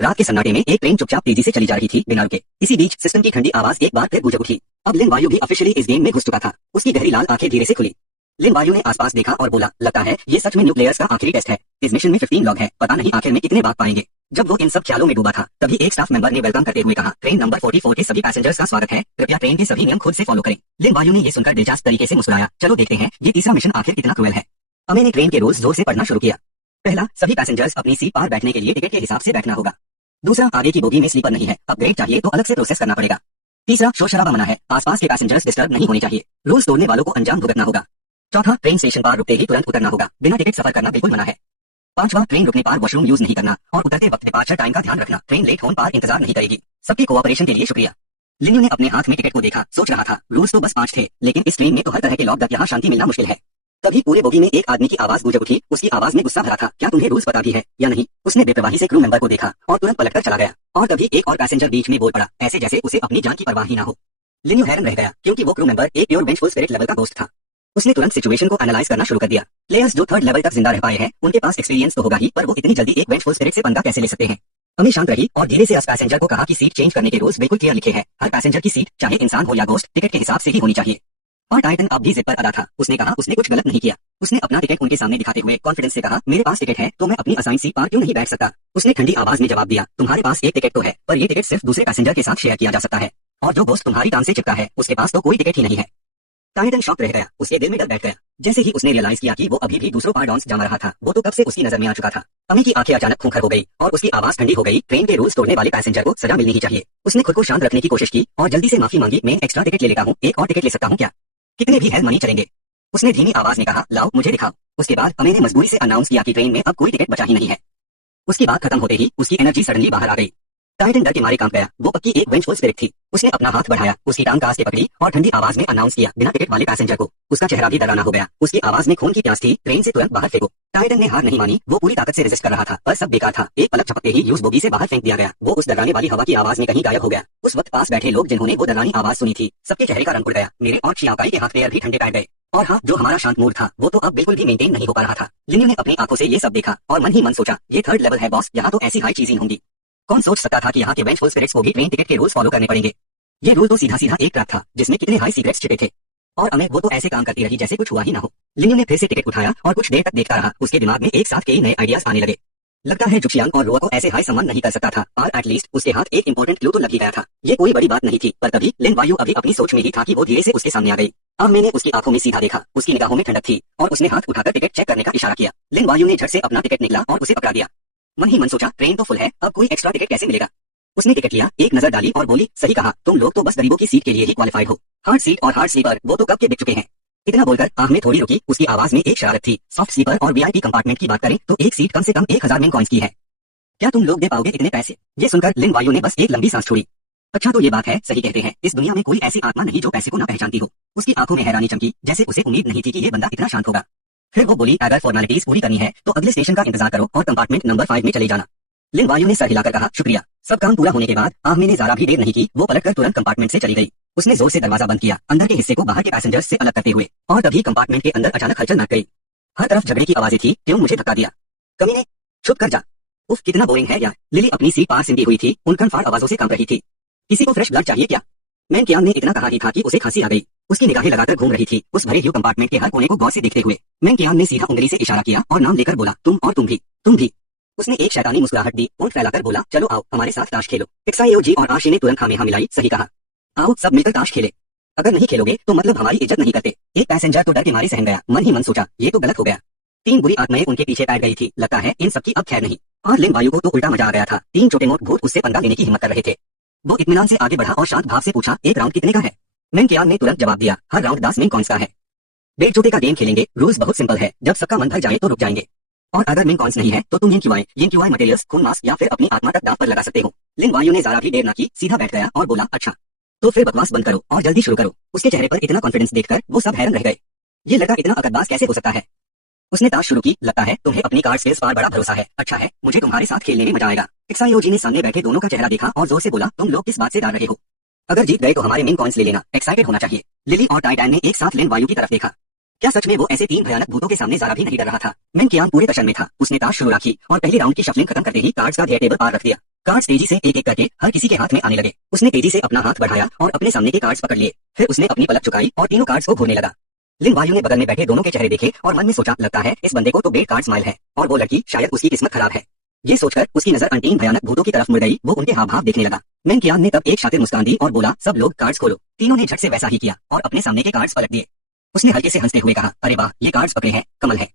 रात के सन्नाटे में एक ट्रेन चुपचाप तेजी से चली जा रही थी बिना रुके। इसी बीच सिस्टम की ठंडी आवाज एक बार फिर गूंज उठी। अब लिन वायु भी ऑफिशियली इस गेम में घुस चुका था। उसकी गहरी लाल आंखें धीरे से खुली। लिन वायु ने आसपास देखा और बोला, लगता है ये सच में न्यूक्लियर्स का आखिरी टेस्ट है। इस मिशन में 15 लॉग है, पता नहीं आखिर में कितने भाग पाएंगे। जब वो इन सब ख्यालों में डूबा था तभी एक स्टाफ मेंबर ने वेलकम करते हुए कहा, ट्रेन नंबर 44 के सभी पैसेंजर्स का स्वागत है, कृपया ट्रेन के सभी नियम खुद से फॉलो करें। लिन वायु ने ये सुनकर दिलचस्प तरीके से मुस्कुराया। चलो देखते हैं ये तीसरा मिशन आखिर कितना क्रूएल है। अमे ने ट्रेन के रूल्स जोर से पढ़ना शुरू किया। पहला, सभी पैसेंजर्स अपनी सीट पर बैठने के लिए टिकट के हिसाब से बैठना होगा। दूसरा, आगे की बोगी में स्लीपर नहीं है, अपग्रेड चाहिए तो अलग से प्रोसेस करना पड़ेगा। तीसरा, शोर शराबा मना है, आसपास के पैसेंजर्स डिस्टर्ब नहीं होने चाहिए, रूल्स तोड़ने वालों को अंजाम भुगतना होगा। चौथा, ट्रेन स्टेशन पर रुकते ही तुरंत उतरना होगा, बिना टिकट सफर करना बिल्कुल मना है। पांचवा, ट्रेन रुकने पर वॉशरूम यूज नहीं करना और उतरते वक्त डिपार्चर टाइम का ध्यान रखना, ट्रेन लेट होने पर इंतजार नहीं करेगी। सबके कोऑपरेशन के लिए शुक्रिया। लिन्यू ने अपने हाथ में टिकट को देखा, सोच रहा था रूल्स तो बस 5 थे, लेकिन इस ट्रेन में तो हर तरह के लॉक यहाँ शांति मिलना मुश्किल है। तभी पूरे बोगी में एक आदमी की आवाज गूंज उठी। उसकी आवाज में गुस्सा भरा था। क्या तुम्हें रूल्स पता भी है या नहीं? उसने बेपरवाही से क्रू मेंबर को देखा और तुरंत पलटकर चला गया। और तभी एक और पैसेंजर बीच में बोल पड़ा, ऐसे जैसे उसे अपनी जान की परवाह ही ना हो। लिन्यू हैरान रह गया क्योंकि वो क्रू मेंबर एक प्योर वेंचफुल स्पिरिट लेवल का दोस्त था। उसने तुरंत सिचुएशन को एनालाइज करना शुरू कर दिया। प्लेयर्स जो 3rd लेवल तक जिंदा रह पाए हैं उनके पास एक्सपीरियंस तो होगा ही, पर वो इतनी जल्दी एक वेंचफुल स्पिरिट से पंगा कैसे ले सकते हैं? अमी शांत रही और धीरे से उस पैसेंजर को कहा कि सीट चेंज करने के रूल्स बिल्कुल क्लियर लिखे हैं। हर पैसेंजर की सीट, चाहे इंसान हो या गोस्ट, टिकट के हिसाब से ही होनी चाहिए। और टाइटन अब भी जिद पर अड़ा था। उसने कहा उसने कुछ गलत नहीं किया। उसने अपना टिकट उनके सामने दिखाते हुए कॉन्फिडेंस से कहा, मेरे पास टिकट है तो मैं अपनी असाइन सीट पर क्यों नहीं बैठ सकता? उसने ठंडी आवाज में जवाब दिया, तुम्हारे पास एक टिकट तो है, पर ये टिकट सिर्फ दूसरे पैसेंजर के साथ शेयर किया जा सकता है, और जो गोस्ट तुम्हारी टांग से चिपका है उसके पास तो कोई टिकट ही नहीं है। टाइटन शॉक रह गया। उसके दिल में डर बैठ गया। जैसे ही उसने रियलाइज किया कि वो अभी भी दूसरों पर डांस जमा रहा था, वो तो कब से उसकी नजर में आ चुका था। अमी की आंखें अचानक खूंखार हो गई और उसकी आवाज ठंडी हो गई। ट्रेन के रूल्स तोड़ने वाले पैसेंजर को सजा मिलनी ही चाहिए। उसने खुद को शांत रखने की कोशिश की और जल्दी से माफी मांगी, मैं एक्स्ट्रा टिकट ले लेता हूँ, एक और टिकट ले सकता हूँ क्या? कितने भी हेल्थ मनी चलेंगे? उसने धीमी आवाज में कहा, लाओ मुझे दिखाओ। उसके बाद अमी ने मजबूरी से अनाउंस किया कि ट्रेन में अब कोई टिकट बचा ही नहीं है। उसकी बात खत्म होते ही उसकी एनर्जी सडनली बाहर आ गई। टाइटन डर के मारे कांप गया। वो पक्की एक वेंचफुल स्पिरिट थी। उसने अपना हाथ बढ़ाया, उसकी टांग कास के पकड़ी और ठंडी आवाज में अनाउंस किया, बिना टिकट वाले पैसेंजर को। उसका चेहरा भी डराना हो गया। उसकी आवाज में खून की प्यास थी, ट्रेन से तुरंत बाहर फेंको। टाइटन ने हार नहीं मानी। वो पूरी ताकत से रेजिस्ट कर रहा था, पर सब बेकार था। एक पलक झपकते ही यूज बोगी से बाहर फेंक दिया गया। वो उस डराने वाली हवा की आवाज में कहीं गायब हो गया। उस वक्त पास बैठे लोग जिन्होंने वो डरानी आवाज सुनी थी, सबके चेहरे का रंग उड़ गया। मेरे और शियाकाई के हाथ पैर भी ठंडे पड़ गए। और हाँ, जो हमारा शांत मूड था वो तो अब बिल्कुल भी मेंटेन नहीं हो पा रहा था। लिन्यू ने अपनी आंखों से ये सब देखा और मन ही मन सोचा, ये 3rd लेवल है बॉस, यहाँ तो ऐसी हाई चीजें होंगी। कौन सोच सकता था कि यहाँ के वेंचफुल स्पिरिट्स को भी ट्रेन टिकट के रूल्स फॉलो करने पड़ेंगे। ये रूल तो सीधा सीधा एक ट्रैप था जिसमें कितने हाई सीक्रेट्स छिपे थे। और अमे वो तो ऐसे काम करती रही जैसे कुछ हुआ ही ना हो। लिन्यू ने फिर से टिकट उठाया और कुछ देर तक देखता रहा। उसके दिमाग में एक साथ कई नए आइडियाज आने लगे। लगता है जुक्सियांग और रोआ को ऐसे हाई सम्मान नहीं कर सकता था, और एटलीस्ट उसके हाथ एक इंपॉर्टेंट क्लू तो लग ही गया था। ये कोई बड़ी बात नहीं थी, पर तभी लिन वायु अभी अपनी सोच में ही था कि वो धीरे से उसके सामने आ गई। अब मैंने उसकी आंखों में सीधा देखा। उसकी निगाहों में ठंडक थी और उसने हाथ उठाकर टिकट चेक करने का इशारा किया। लिन वायु ने झट से अपना टिकट निकला और उसे पकड़ा दिया। मन ही मन सोचा, ट्रेन तो फुल है, अब कोई एक्स्ट्रा टिकट कैसे मिलेगा? उसने टिकट लिया, एक नजर डाली और बोली, सही कहा, तुम लोग तो बस गरीबों की सीट के लिए ही क्वालिफाइड हो। हार्ड सीट और हार्ड स्लीपर वो तो कब के बिक चुके हैं। इतना बोलकर आंख में थोड़ी रुकी। उसकी आवाज में एक शरारत थी। सॉफ्ट स्लीपर और वीआईपी कंपार्टमेंट की बात करें तो एक सीट कम से कम 1000 मेन कॉइंस की है। क्या तुम लोग दे पाओगे इतने पैसे? ये सुनकर लिन वायु ने बस एक लंबी सांस छोड़ी। अच्छा तो ये बात है, सही कहते हैं, इस दुनिया में कोई ऐसी आत्मा नहीं जो पैसे को ना पहचानती हो। उसकी आंखों में हैरानी चमकी, जैसे उसे उम्मीद नहीं थी कि ये बंदा इतना शांत होगा। फिर वो बोली, अगर फॉर्मेलिटीज पूरी करनी है तो अगले स्टेशन का इंतजार करो और कंपार्टमेंट नंबर 5 में चले जाना। लिन वायु ने सर हिलाकर कहा, शुक्रिया। सब काम पूरा होने के बाद आहमे ने जरा भी देर नहीं की। वो पलटकर तुरंत कंपार्टमेंट से चली गई। उसने जोर से दरवाजा बंद किया, अंदर के हिस्से को बाहर के पैसेंजर्स से अलग करते हुए। और तभी कंपार्टमेंट के अंदर अचानक हलचल मच गई। हर तरफ झगड़े की आवाजें थी। क्यों मुझे धक्का दिया? कमीने, चुप कर जा। उफ, कितना बोरिंग है यार। लिली अपनी सीट पार सिमटी हुई थी, उन कनफाड़ आवाजों से कांप रही थी। किसी को फ्रेश ब्लड चाहिए क्या? मैन कियान ने इतना कहा ही था कि उसे खांसी आ गई। उसकी निगाहें लगाकर घूम रही थी उस भरे हुए कंपार्टमेंट के हर कोने को गौर से देखते हुए। मैन कियान ने सीधा उंगली से इशारा किया और नाम लेकर बोला, तुम और तुम भी, तुम भी। उसने एक शैतानी मुस्कुराहट दी, होंठ फैलाकर बोला, चलो आओ हमारे साथ ताश खेलो। एक्साईओजी और आशी ने तुरंत खामेहा मिलाई, सही कहा, आओ सब मिलकर ताश खेले। अगर नहीं खेलोगे तो मतलब हमारी इज्जत नहीं करते। एक पैसेंजर तो डर के मारे सहम गया। मन ही मन सोचा, ये तो गलत हो गया। 3 बुरी आत्माएं उनके पीछे बैठ गई थी। लगता है इन सबकी अब खैर नहीं। और लिन वायु को तो उल्टा मजा आ गया था। 3 छोटे मोट भूत उससे पंगा लेने की हिम्मत कर रहे थे। वो इत्मीनान से आगे बढ़ा और शांत भाव से पूछा, एक राउंड कितने का है? मैन कियान ने तुरंत जवाब दिया, हर राउंड 10 मेन कॉइंस का है। डेढ़ छोटे का गेम खेलेंगे। रूल्स बहुत सिंपल है, जब सबका मन भर जाए तो रुक जाएंगे। और अगर मेन कॉइंस नहीं है तो तुम येनक्यूआई मटेरियल्स, खून मास्क या फिर अपनी आत्मा तक दांव पर लगा सकते हो। लिन वायु ने जरा भी देर न की, सीधा बैठ गया और बोला, अच्छा तो फिर बकवास बंद करो और जल्दी शुरू करो। उसके चेहरे पर इतना कॉन्फिडेंस देखकर वो सब हैरान रह गए। ये लड़का इतना अकड़बाज कैसे हो सकता है? उसने ताश शुरू की। लगता है तुम्हें अपनी कार्ड स्किल्स पर बड़ा भरोसा है। अच्छा है, मुझे तुम्हारे साथ खेलने में मजा आएगा। एक्साईओजी ने सामने बैठे दोनों का चेहरा देखा और जोर से बोला, तुम लोग किस बात से डर रहे हो? अगर जीत गए तो हमारे मेन कॉइंस ले लेना। एक्साइटेड होना चाहिए। लिली और टाइटैन ने एक साथ लिन वायु की तरफ देखा। क्या सच में वो ऐसे 3 भयानक भूतों के सामने जरा भी नहीं डर रहा था? मैन कियान पूरे टशन में था। उसने ताश शुरू रखी और पहले राउंड की शफलिंग खत्म करते ही कार्ड्स का ढेर टेबल पर रख दिया। कार्ड्स तेजी से एक एक करके हर किसी के हाथ में आने लगे। उसने तेजी से अपना हाथ बढ़ाया और अपने सामने के कार्ड्स पकड़ लिए। फिर उसने अपनी पलक चुकाई और तीनों कार्ड्स को घूरने लगा। लिन वायु ने बगल में बैठे दोनों के चेहरे देखे और मन में सोचा, लगता है इस बंदे को तो बेड कार्ड स्माइल है और वो लड़की शायद उसकी किस्मत खराब है। ये सोचकर उसकी नजर अंटीन भयानक भूतों की तरफ मुड़ गई। वो उनके हाव भाव देखने लगा। मेंकियान ने तब एक शातिर मुस्कान दी और बोला, सब लोग कार्ड्स खोलो। तीनों ने झट से वैसा ही किया और अपने सामने के कार्ड्स पलट दिए। उसने हल्के से हंसते हुए कहा, अरे वाह, ये कार्ड्स पकड़े हैं, कमल है।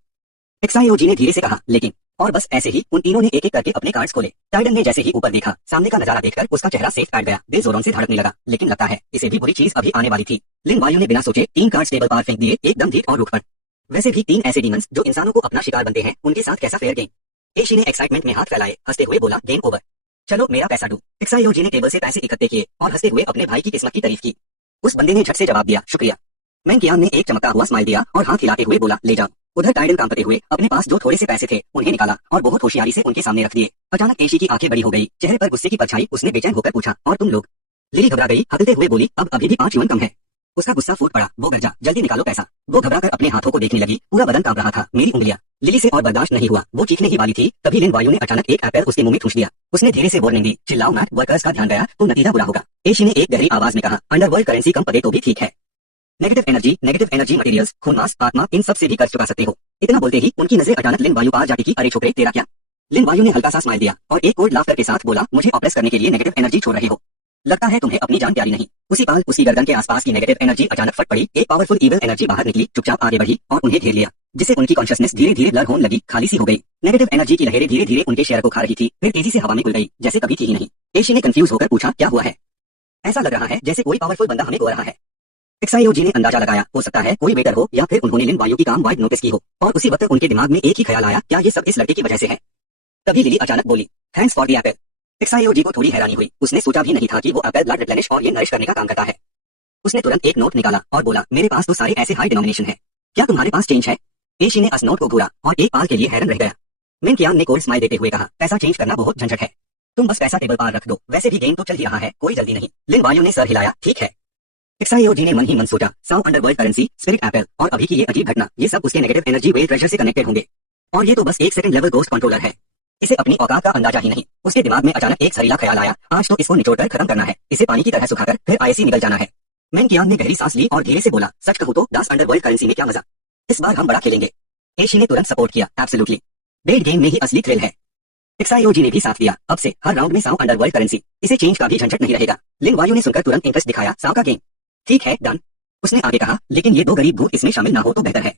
एक्साइओजी ने धीरे से कहा, लेकिन। और बस ऐसे ही उन तीनों ने एक एक करके अपने कार्ड्स खोले। टाइडन ने जैसे ही ऊपर देखा, सामने का नजारा देखकर उसका चेहरा सेफ काट गया। दिल जोरों से धड़कने लगा, लेकिन लगता है इसे भी बुरी चीज अभी आने वाली थी। लिन वायु ने बिना सोचे 3 कार्ड्स टेबल पर फेंक दिए, एकदम धीर और रुख पर। वैसे भी 3 ऐसे डीमंस जो इंसानों को अपना शिकार बनते हैं, उनके साथ कैसा फेयर गेम। एशी ने एक्साइटमेंट में हाथ फैलाए, हंसते हुए बोला, गेम ओवर, चलो मेरा पैसा दो। एक्साइओजी ने टेबल से पैसे इकट्ठे किए और हंसते हुए अपने भाई की किस्मत की तारीफ की। उस बंदे ने झट से जवाब दिया, शुक्रिया। मेंकियान ने एक चमकता हुआ स्माइल दिया और हाथ हिलाते हुए बोला, ले जाओ। उधर टाइडन कांपते हुए अपने पास जो थोड़े से पैसे थे उन्हें निकाला और बहुत होशियारी से उनके सामने रख दिए। अचानक एशी की आंखें बड़ी हो गई, चेहरे पर गुस्से की परछाई। उसने बेचैन होकर पूछा, और तुम लोग? लिली घबरा गई, हकलते हुए बोली, अब अभी भी 5 यून कम है। उसका गुस्सा फूट पड़ा। वो गरजा, जल्दी निकालो पैसा। वो घबराकर अपने हाथों को देखने लगी, पूरा बदन कांप रहा था। मेरी उंगलियां। लिली से और बर्दाश्त नहीं हुआ, वो चीखने ही वाली थी, तभी लिन वायु ने अचानक एक एप्पल उसके मुंह में ठूंस दिया। उसने धीरे से वार्निंग दी, चिल्लाओ मत, वर्कर्स का ध्यान गया तो नतीजा बुरा होगा। एशी ने एक गहरी आवाज में कहा, अंडरवर्ल्ड करेंसी कम पड़े तो भी ठीक है। नेगेटिव एनर्जी मटेरियल्स, खून मांस आत्मा, इन सब से भी कर्ज चुका सकते हो। इतना बोलते ही उनकी नजरें अचानक लिन वायु पर जा टिकी। अरे छोकरे, तेरा क्या? लिन वायु ने हल्का सा स्माइल दिया और एक कोल्ड लाफ्टर के साथ बोला, मुझे ऑप्रेस करने के लिए नेगेटिव एनर्जी छोड़ रहे हो? लगता है तुम्हें अपनी जान प्यारी नहीं। उसी पाल उसकी गर्दन के आसपास की नेगेटिव एनर्जी अचानक फट पड़ी। एक पावरफुल इविल एनर्जी बाहर निकली, चुपचाप आगे बढ़ी और उन्हें घेर लिया, जिससे उनकी कॉन्शियसनेस धीरे धीरे ब्लर होने लगी, खाली सी हो गई। नेगेटिव एनर्जी की लहरें धीरे धीरे उनके शेयर को खा रही थी, फिर तेजी से हवा में उड़ गई, जैसे कभी थी ही नहीं। एशी ने कंफ्यूज होकर पूछा, क्या हुआ है? ऐसा लग रहा है जैसे कोई पावरफुल बंदा हमें खो रहा है। एक्साइओजी ने अंदाजा लगाया, हो सकता है कोई वेटर हो या फिर उन्होंने लिन वायु की काम वाइड नोटिस की हो। और उसी वक्त उनके दिमाग में एक ही ख्याल आया, क्या ये सब इस लड़के की वजह से है? तभी लिली अचानक बोली, थैंक्स फॉर द एप्पल। एक्साइओजी को थोड़ी हैरानी हुई, उसने सोचा भी नहीं था कि वो एप्पल ब्लड रिप्लेनिश और ये नरिश करने का काम करता है। उसने तुरंत एक नोट निकाला और बोला, मेरे पास तो सारे ऐसे हाई डिनोमिनेशन है, क्या तुम्हारे पास चेंज है? एशी ने उस नोट को घूरा और एक पाल के लिए हैरान रह गया। मेंकियान ने कोल्ड स्माइल देते हुए कहा, पैसा चेंज करना बहुत झंझट है, तुम बस पैसा टेबल पर रख दो, वैसे भी गेम तो चल ही रहा है, कोई जल्दी नहीं। लिन वायु ने सर हिलाया, ठीक है। एक्साइओजी ने मन ही मन सोचा, साउ अंडरवर्ल्ड करेंसी, स्पिरिट एप्पल और अभी की ये अजीब घटना, ये सब उसके नेगेटिव एनर्जी वेव ट्रेजर से कनेक्टेड होंगे। और ये तो बस एक सेकंड लेवल गोस्ट कंट्रोलर है, इसे अपनी औकात का अंदाजा ही नहीं। उसके दिमाग में अचानक एक जहरीला ख्याल आया, आज तो इसको निचोड़कर खत्म करना है, इसे पानी की तरह सुखाकर फिर आईसी निकल जाना है। मेंकियान ने गहरी सांस ली और धीरे से बोला, सच कहूं तो दास अंडरवर्ल्ड करेंसी में क्या मजा, इस बार हम बड़ा खेलेंगे। एशी ने तुरंत सपोर्ट किया, एब्सोल्युटली, बेड गेम में ही असली थ्रिल है। एक्साइओजी ने भी साथ दिया, अब से हर राउंड में साउ अंडरवर्ल्ड करेंसी, इसे चेंज का भी झंझट नहीं रहेगा। लिन वायु ने सुनकर तुरंत इंटरेस्ट दिखाया, साउ का गेम, ठीक है, डन। उसने आगे कहा, लेकिन ये 2 गरीब भूत इसमें शामिल ना हो तो बेहतर है।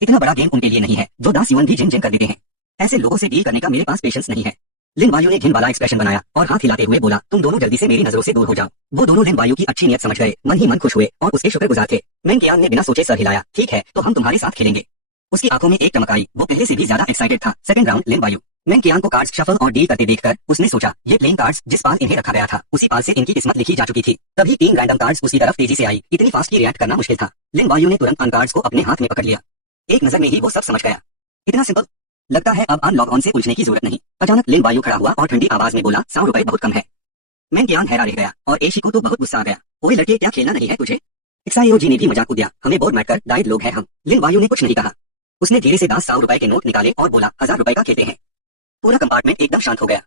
इतना बड़ा गेम उनके लिए नहीं है, जो 10 यून भी जिन जिन कर देते हैं। ऐसे लोगों से डील करने का मेरे पास पेशेंस नहीं है। लिन वायु ने घिन वाला एक्सप्रेशन बनाया और हाथ हिलाते हुए बोला, तुम दोनों जल्दी से मेरी नजरों से दूर हो जाओ। वो दोनों लिन वायु की अच्छी नियत समझ गए, मन ही मन खुश हुए और उसके शुक्रगुजार थे। मेंकियान ने बिना सोचे सर हिलाया, ठीक है, तो हम तुम्हारे साथ खेलेंगे। उसकी आंखों में एक चमक आई, वो पहले से भी ज्यादा एक्साइटेड था। सेकंड राउंड, लिन वायु। मेंकियान को कार्ड्स शफल और डील करते देखकर उसने सोचा, ये प्लेइंग कार्ड्स जिस पाल इन्हें रखा गया था, उसी पाल से इनकी किस्मत लिखी जा चुकी थी। तभी 3 रैंडम कार्ड्स उसकी तरफ तेजी से आई, इतनी फास्ट की रिएक्ट करना मुश्किल था। लिन वायु ने तुरंत अन कार्ड्स को अपने हाथ में पकड़ लिया, एक नजर में ही वो सब समझ गया, इतना सिंपल। लगता है अब अनलॉक ऑन से उलझने की जरूरत नहीं। अचानक लिन वायु खड़ा हुआ और ठंडी आवाज में बोला, 100 रुपए बहुत कम है। मेंकियान हैरान रह गया और एशी को तो बहुत गुस्सा आ गया, ओए लड़के, क्या खेलना नहीं है तुझे? एक्साइओजी ने भी मजाक उड़ाया, हमें बोर्ड मैट कर डाइट लोग हैं हम। लिन वायु ने कुछ नहीं कहा, उसने धीरे से 10 100 रुपए के नोट निकाले और बोला, 1000 रुपए का खेलते हैं। पूरा कंपार्टमेंट एकदम शांत हो गया,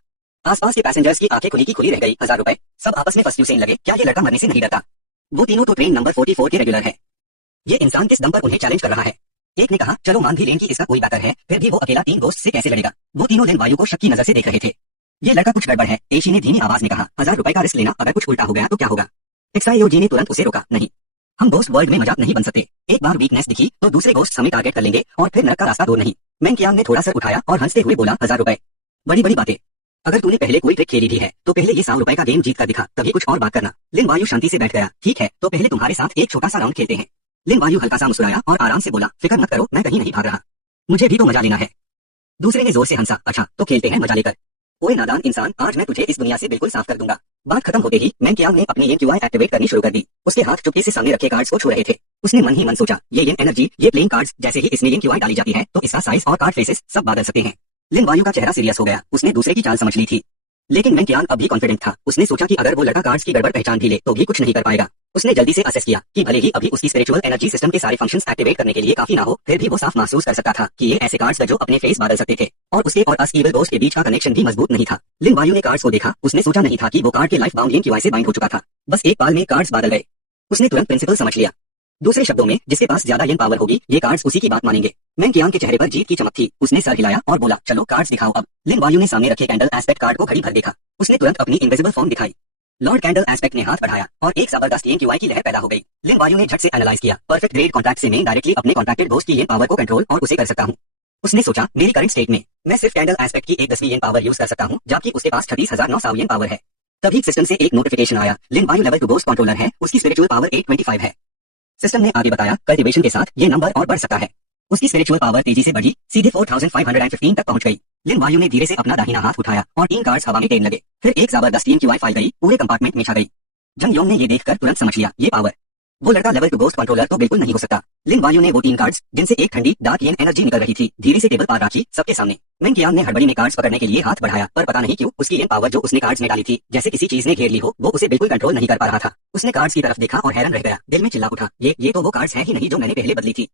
आसपास के पैसेंजर्स की आंखें खुली की खुली रह गई। 1000 रुपए, सब आपस में फंस लगे, क्या ये लड़का मरने से नहीं डरता? वो तीनों तो ट्रेन नंबर 44 के रेगुलर है, ये इंसान किस दम पर उन्हें चैलेंज कर रहा है? एक ने कहा, चलो मान भी लें कि इसका कोई बेहतर है, फिर भी वो अकेला 3 गोस्ट से कैसे लड़ेगा? वो तीनों लिन वायु को शक की नजर से देख रहे थे। ये लड़का कुछ गड़बड़ है, एशी ने धीमी आवाज में कहा, 1000 रुपए का रिस्क लेना, अगर कुछ उल्टा हो गया तो क्या होगा? एक्साइओजी ने तुरंत उसे रोका, नहीं, हम गोस्ट वर्ल्ड में मजाक नहीं बन सकते, एक बार वीकनेस दिखी तो दूसरे गोस्ट हमें टारगेट कर लेंगे और फिर नरक का रास्ता दूर नहीं। मेंकियान ने थोड़ा सर उठाया और हंसते हुए बोला, 1000 रुपए, बड़ी बड़ी बातें, अगर तूने पहले कोई ट्रिक खेली भी है तो पहले ये 100 रुपए का गेम जीत कर दिखा, तभी कुछ और बात करना। लिन वायु शांति से बैठ गया, ठीक है, तो पहले तुम्हारे साथ एक छोटा सा राउंड खेलते हैं। लिन वायु हल्का सा मुस्कुराया और आराम से बोला, फिक्र मत करो, मैं कहीं नहीं भाग रहा, मुझे भी तो मजा लेना है। दूसरे ने जोर से हंसा, अच्छा तो खेलते हैं मजा लेकर। ओए नादान इंसान, आज मैं तुझे इस दुनिया से बिल्कुल साफ कर दूंगा। बात खत्म होते ही मेंकियान ने अपनी ये क्यूआई एक्टिवेट करनी शुरू कर दी। उसके हाथ चुपके से सामने रखे कार्ड्स को छू रहे थे। उसने मन ही मन सोचा, ये एनर्जी, ये प्लेइंग कार्ड्स, जैसे ही इसमें क्यूआई डाली जाती है तो इसका साइज और कार्ड फेसेस सब बदल सकते हैं। लिन वायु का चेहरा सीरियस हो गया, उसने दूसरे की चाल समझ ली थी। लेकिन मेंग कियांग अब भी कॉन्फिडेंट था। उसने सोचा कि अगर वो लड़का कार्ड्स की गड़बड़ पहचान भी ले तो भी कुछ नहीं कर पाएगा। उसने जल्दी से असेस किया कि भले ही अभी उसकी स्पिरिचुअल एनर्जी सिस्टम के सारे फंक्शंस एक्टिवेट करने के लिए काफी ना हो, फिर भी वो साफ महसूस कर सकता था कि ये ऐसे कार्ड्स जो अपने फेस बदल सकते थे और उसके और अस इविल गोस्ट के बीच का कनेक्शन भी मजबूत नहीं था। लिन वायु ने कार्ड्स को देखा। उसने सोचा नहीं था कि वो कार्ड के लाइफ बाउंड लिन क्यूआई से बाइंड हो चुका था। बस एक पाल में कार्ड्स बदल गए। उसने तुरंत प्रिंसिपल समझ लिया। दूसरे शब्दों में, जिसके पास ज्यादा येन पावर होगी, ये कार्ड्स उसी की बात मानेंगे। मेंग कियांग के चेहरे पर जीत की चमक थी। उसने सर हिलाया और बोला, चलो कार्ड्स दिखाओ अब। लिन वायु ने सामने रखे कैंडल एस्पेक्ट कार्ड को घड़ी भर देखा। उसने तुरंत अपनी इनविजिबल फॉर्म दिखाई। लॉर्ड कैंडल एस्पेक्ट ने हाथ बढ़ाया और एक जबरदस्त येन क्यूआई की लहर पैदा हो गई। लिन वायु ने झट से एनालाइज किया। परफेक्ट ग्रेड कॉन्टैक्ट से मैं डायरेक्टली अपने कॉन्टैक्टेड घोस्ट की येन पावर को कंट्रोल और उसे कर सकता हूँ। उसने सोचा, मेरी करंट स्टेट में मैं सिर्फ कैंडल एस्पेक्ट की 1/10 येन पावर यूज कर सकता हूँ, जबकि उसके पास 36,900 येन पावर है। तभी सिस्टम से एक नोटिफिकेशन आया, लिन वायु लेवल 2 घोस्ट कंट्रोलर है, उसकी स्पिरिचुअल पावर 825 है। सिस्टम ने आगे बताया, कल्टीवेशन के साथ ये नंबर और बढ़ सकता है। उसकी स्पिरिचुअल पावर तेजी से बढ़ी, सीधे 4515 तक पहुंच गई। लिन वायु ने धीरे से अपना दाहिना हाथ उठाया और 3 कार्ड्स हवा में टेन लगे। फिर एक जबरदस्त येन क्यूआई फाइल गई, पूरे कंपार्टमेंट में छा गई। जंग योंग ने ये देखकर तुरंत समझ लिया, ये पावर वो लड़का लेवल 2 घोस्ट कंट्रोलर तो बिल्कुल नहीं हो सकता। लिन वायु ने वो 3 कार्ड्स, जिनसे एक ठंडी डार्क येन एनर्जी निकल रही थी, धीरे से टेबल पर रखी सबके सामने। मेंग कियांग ने हड़बड़ी में कार्ड्स पकड़ने के लिए हाथ बढ़ाया, पर पता नहीं क्यों उसकी येन पावर जो उसने कार्ड्स में डाली थी, जैसे किसी चीज ने घेर ली हो, वो उसे बिल्कुल कंट्रोल नहीं कर पा रहा था। उसने कार्ड्स की तरफ देखा और हैरान रह गया। दिल में चिल्ला उठा, ये तो वो कार्ड्स हैं ही नहीं जो मैंने पहले बदली थी।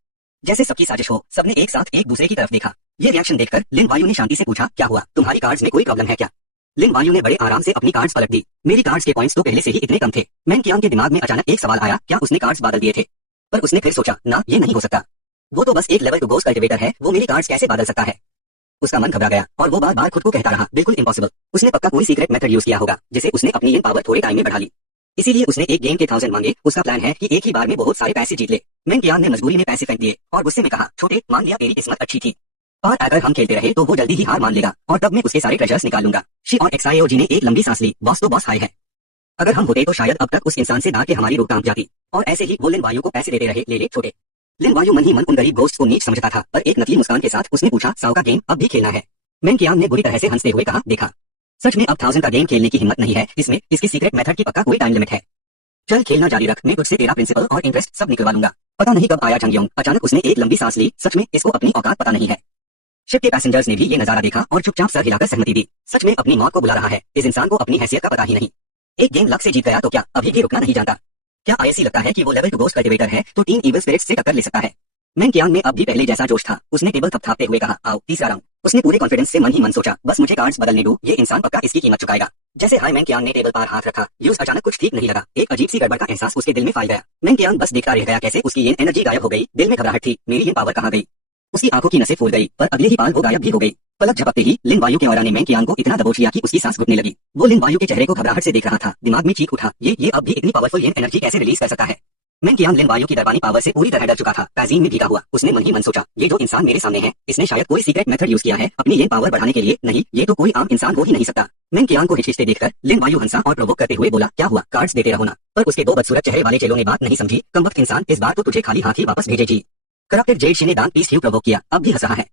जैसे सबकी साजिश हो। सबने एक साथ एक दूसरे की तरफ देखा। ये रिएक्शन देखकर लिन वायु ने शांति से पूछा, क्या हुआ, तुम्हारी कार्ड्स में कोई प्रॉब्लम है क्या? लिन वायु ने बड़े आराम से अपनी कार्ड्स पलट दी। मेरी कार्ड्स के पॉइंट्स तो पहले से ही इतने कम थे। मेंग कियांग के दिमाग में अचानक एक सवाल आया, क्या उसने कार्ड्स बदल दिए थे? पर उसने फिर सोचा, ना, ये नहीं हो सकता। वो तो बस एक लेवल 2 घोस्ट कल्टीवेटर है, वो मेरी कार्ड्स कैसे बदल सकता है? उसका मन घबरा गया और वो बार बार खुद को कहता रहा, बिल्कुल इम्पॉसिबल। उसने पक्का कोई सीक्रेट मेथड यूज किया होगा, जिसे उसने अपनी येन पावर थोड़े टाइम में बढ़ा ली। इसीलिए उसने एक गेम के 1000 मांगे। उसका प्लान है कि एक ही बार में बहुत सारे पैसे जीत ले। मेंग कियांग ने मजबूरी में पैसे फेंक दिए और गुस्से में कहा, छोटे, मान लिया तेरी किस्मत अच्छी थी, और अगर हम खेलते रहे तो वो जल्दी ही हार मान लेगा और तब मैं उसके सारे ट्रेजर्स निकाल लूंगा। शी और एक्साईओजी ने एक लंबी सांस ली। बॉस तो बॉस हाई है। अगर हम होते तो शायद अब तक उस इंसान से दाग के हमारी रोक कांप जाती। और ऐसे ही वो लिन वायु को पैसे देते रहे, ले ले छोटे। लिन वायु मन ही मन उन गरीब घोस्ट को नीच समझता था, पर एक नकली मुस्कान के साथ उसने पूछा, 100 का गेम अब भी खेलना है? मेंग कियांग ने बुरी तरह से हंसते हुए कहा, देखा, सच में अब 1000 का गेम खेलने की हिम्मत नहीं है इसमें। इसकी सीक्रेट मेथड की पक्का कोई टाइम लिमिट है। चल खेलना जारी रख, मैं तुझसे तेरा प्रिंसिपल और इंटरेस्ट सब निकलवा लूंगा। पता नहीं कब आया जंग योंग। अचानक उसने एक लंबी सांस ली। सच में इसको अपनी औकात पता नहीं है। शिप के पैसेंजर्स ने भी ये नजारा देखा और चुपचाप सर हिलाकर सहमति दी। सच में अपनी मौत को बुला रहा है। इस इंसान को अपनी हैसियत का पता ही नहीं। एक गेम लक से जीत गया तो क्या अभी भी रुकना नहीं जानता? क्या ऐसी लगता है कि वो लेवल 2 घोस्ट कल्टीवेटर है तो 3 इविल स्पिरिट्स से टक्कर ले सकता है? मेंग कियांग में अब भी पहले जैसा जोश था। उसने टेबल थपथापते हुए कहा, आओ तीसरा राउंड। उसने पूरे कॉन्फिडेंस से मन ही मन सोचा, बस मुझे कार्ड्स बदलने दो, ये इंसान पक्का इसकी कीमत चुकाएगा। जैसे हाय मेंग कियांग ने टेबल पर हाथ रखा, यूज अचानक कुछ ठीक नहीं लगा। एक अजीब सी गड़बड़ का एहसास उसके दिल में फैल गया। मेंग कियांग बस देखता रह गया कैसे उसकी येन एनर्जी गायब हो गई। दिल में घबराहट थी, मेरी येन पावर कहाँ गई? उसकी आंखों की नसें फूल गई, पर अगले ही पाल वो गायब भी हो गई। पलक झपकते ही लिन वायु के ऑरा ने मेंग कियांग को इतना दबोच लिया कि उसकी सांस घुटने लगी। वो लिन वायु के चेहरे को घबराहट से देख रहा था। दिमाग में चीख उठा, ये अब भी इतनी पावरफुल येन एनर्जी कैसे रिलीज कर सकता है? मेंग कियांग लिन वायु की दरबानी पावर से पूरी तरह डर चुका था। पैजीन में भीगा हुआ उसने मन ही मन सोचा, ये जो इंसान मेरे सामने है, इसने शायद कोई सीक्रेट मेथड यूज किया है अपनी येन पावर बढ़ाने के लिए। नहीं, ये तो कोई आम इंसान हो ही नहीं सकता। मेंग कियांग को हिचकिचाते देखकर लिन वायु हंसा और प्रोवोक करते हुए बोला, क्या हुआ, कार्ड्स देते रहो ना। पर उसके दो बदसूरत चेहरे वाले चेलों ने बात नहीं समझी। कमबख्त इंसान, इस बार तो तुझे खाली हाथ ही वापस भेजे जी। करप्टेड जेड शी ने दांत पीस प्रोवोक किया, अब भी हंस रहा है।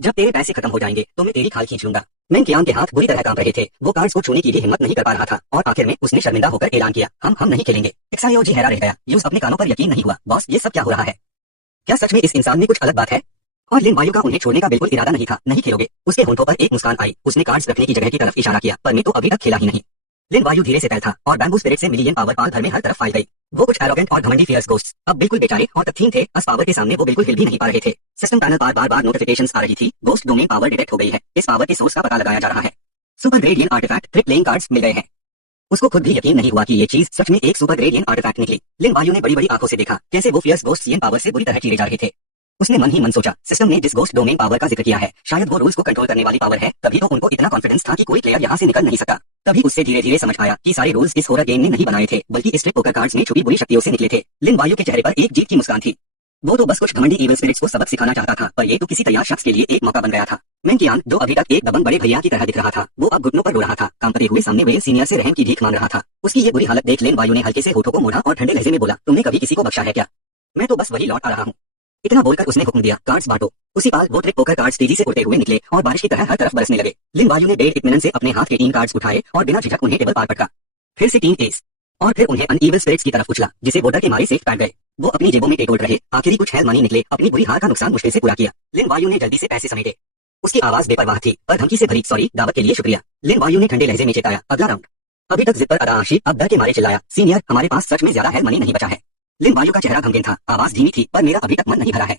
जब तेरे पैसे खत्म हो जाएंगे तो मैं तेरी खाल खींच लूंगा। मेंग कियांग के हाथ बुरी तरह कांप रहे थे। वो कार्ड्स को छूने की भी हिम्मत नहीं कर पा रहा था और आखिर में उसने शर्मिंदा होकर ऐलान किया, हम नहीं खेलेंगे। एक्साईओजी हैरान रह गया। यूज अपने कानों पर यकीन नहीं हुआ। बॉस, ये सब क्या हो रहा है? क्या सच में इस इंसान में कुछ अलग बात है? और लिन वायु का उन्हें छोड़ने का बिल्कुल इरादा नहीं था। नहीं खेलोगे? उसके होंठों पर एक मुस्कान आई। उसने कार्ड्स रखने की जगह की तरफ इशारा किया, पर मैं तो अभी तक खेला ही नहीं। लिन वायु धीरे से फैल था और बैम्बू स्पिरिट से मिली येन पावर पाल भर में हर तरफ फैल गई। वो कुछ एरोगेंट और घमंडी फियर्स घोस्ट्स अब बिल्कुल बेचारे और तकथीन थे। अस पावर के सामने वो बिल्कुल हिल भी नहीं पा रहे थे। सिस्टम पैनल पर बार बार नोटिफिकेशंस आ रही थी। घोस्ट डोमेन पावर डिटेक्ट हो गई है। इस पावर के सोर्स का पता लगाया जा रहा है। सुपर ग्रेड येन आर्टिफैक्ट ट्रिक प्लेइंग कार्ड्स मिल गए हैं। उसको खुद भी यकीन नहीं हुआ कि ये चीज सच में एक सुपर ग्रेड येन आर्टिफैक्ट निकली। लिन वायु ने बड़ी बड़ी आंखों से देखा कैसे वो फियर्स घोस्ट्स येन पावर से बुरी तरह चीरे जा रहे थे। उसने मन ही मन सोचा, सिस्टम ने जिस घोस्ट डोमेन पावर का जिक्र किया है, शायद वो रूल्स को कंट्रोल करने वाली पावर है। तभी तो उनको इतना कॉन्फिडेंस था कि कोई प्लेयर यहाँ से निकल नहीं सकता। तभी उससे धीरे धीरे समझ आया कि सारे रूल्स इस हॉरर गेम ने नहीं बनाए थे, बल्कि इस ट्रिक पोकर कार्ड्स में छुपी बुरी शक्तियों से निकले थे। लिन वायु के चेहरे पर एक जीत की मुस्कान थी। वो तो बस कुछ घमंडी इविल स्पिरिट्स को सबक सिखाना चाहता था, पर ये तो किसी तैयार शख्स के लिए एक मौका बन गया था। मेंग कियांग, जो अभी तक एक दबंग बड़े भैया की तरह दिख रहा था, वो अब घुटनों पर रो रहा था। कांपते हुए सामने वेल सीनियर से रहम की भीख मांग रहा था। उसकी ये बुरी हालत देख लिन वायु ने हल्के से होठों को मोड़ा और ठंडे लहजे में बोला, तुमने कभी किसी को बख्शा है क्या? मैं तो बस वही लौट आ रहा हूँ। इतना बोलकर उसने हुक्म दिया, कार्ड्स बांटो। उसी पाल वो ट्रिक पोकर कार्ड्स तेजी से उड़ते हुए निकले और बारिश की तरह हर तरफ बरसने लगे। लिन वायु ने बेड इत्मीनान से अपने हाथ के 3 कार्ड्स उठाए और बिना झिझक उन्हें टेबल पर पटका। फिर से 3 एस और फिर उन्हें अनइविल स्पिरिट्स की तरफ उछला, जिसे वो डर के मारे सेफ बैठ गए। वो अपनी जेबों में टेटोल रहे। आखिरी कुछ हेल मनी निकले। अपनी बुरी हार का नुकसान मुश्किल से पूरा किया। लिन वायु ने जल्दी से पैसे समेटे। उसकी आवाज बेपरवाह थी पर धमकी से भरी। सॉरी, दावत के लिए शुक्रिया, लिन वायु ने ठंडे लहजे में चेताया। अगला राउंड। अभी तक जिद पर अड़ा आशी अब डर के मारे चिल्लाया, सीनियर हमारे पास सच में ज्यादा है, मनी नहीं बचा है। लिन वायु का चेहरा गमगीन था, आवाज धीमी थी, पर मेरा अभी तक मन नहीं भरा है।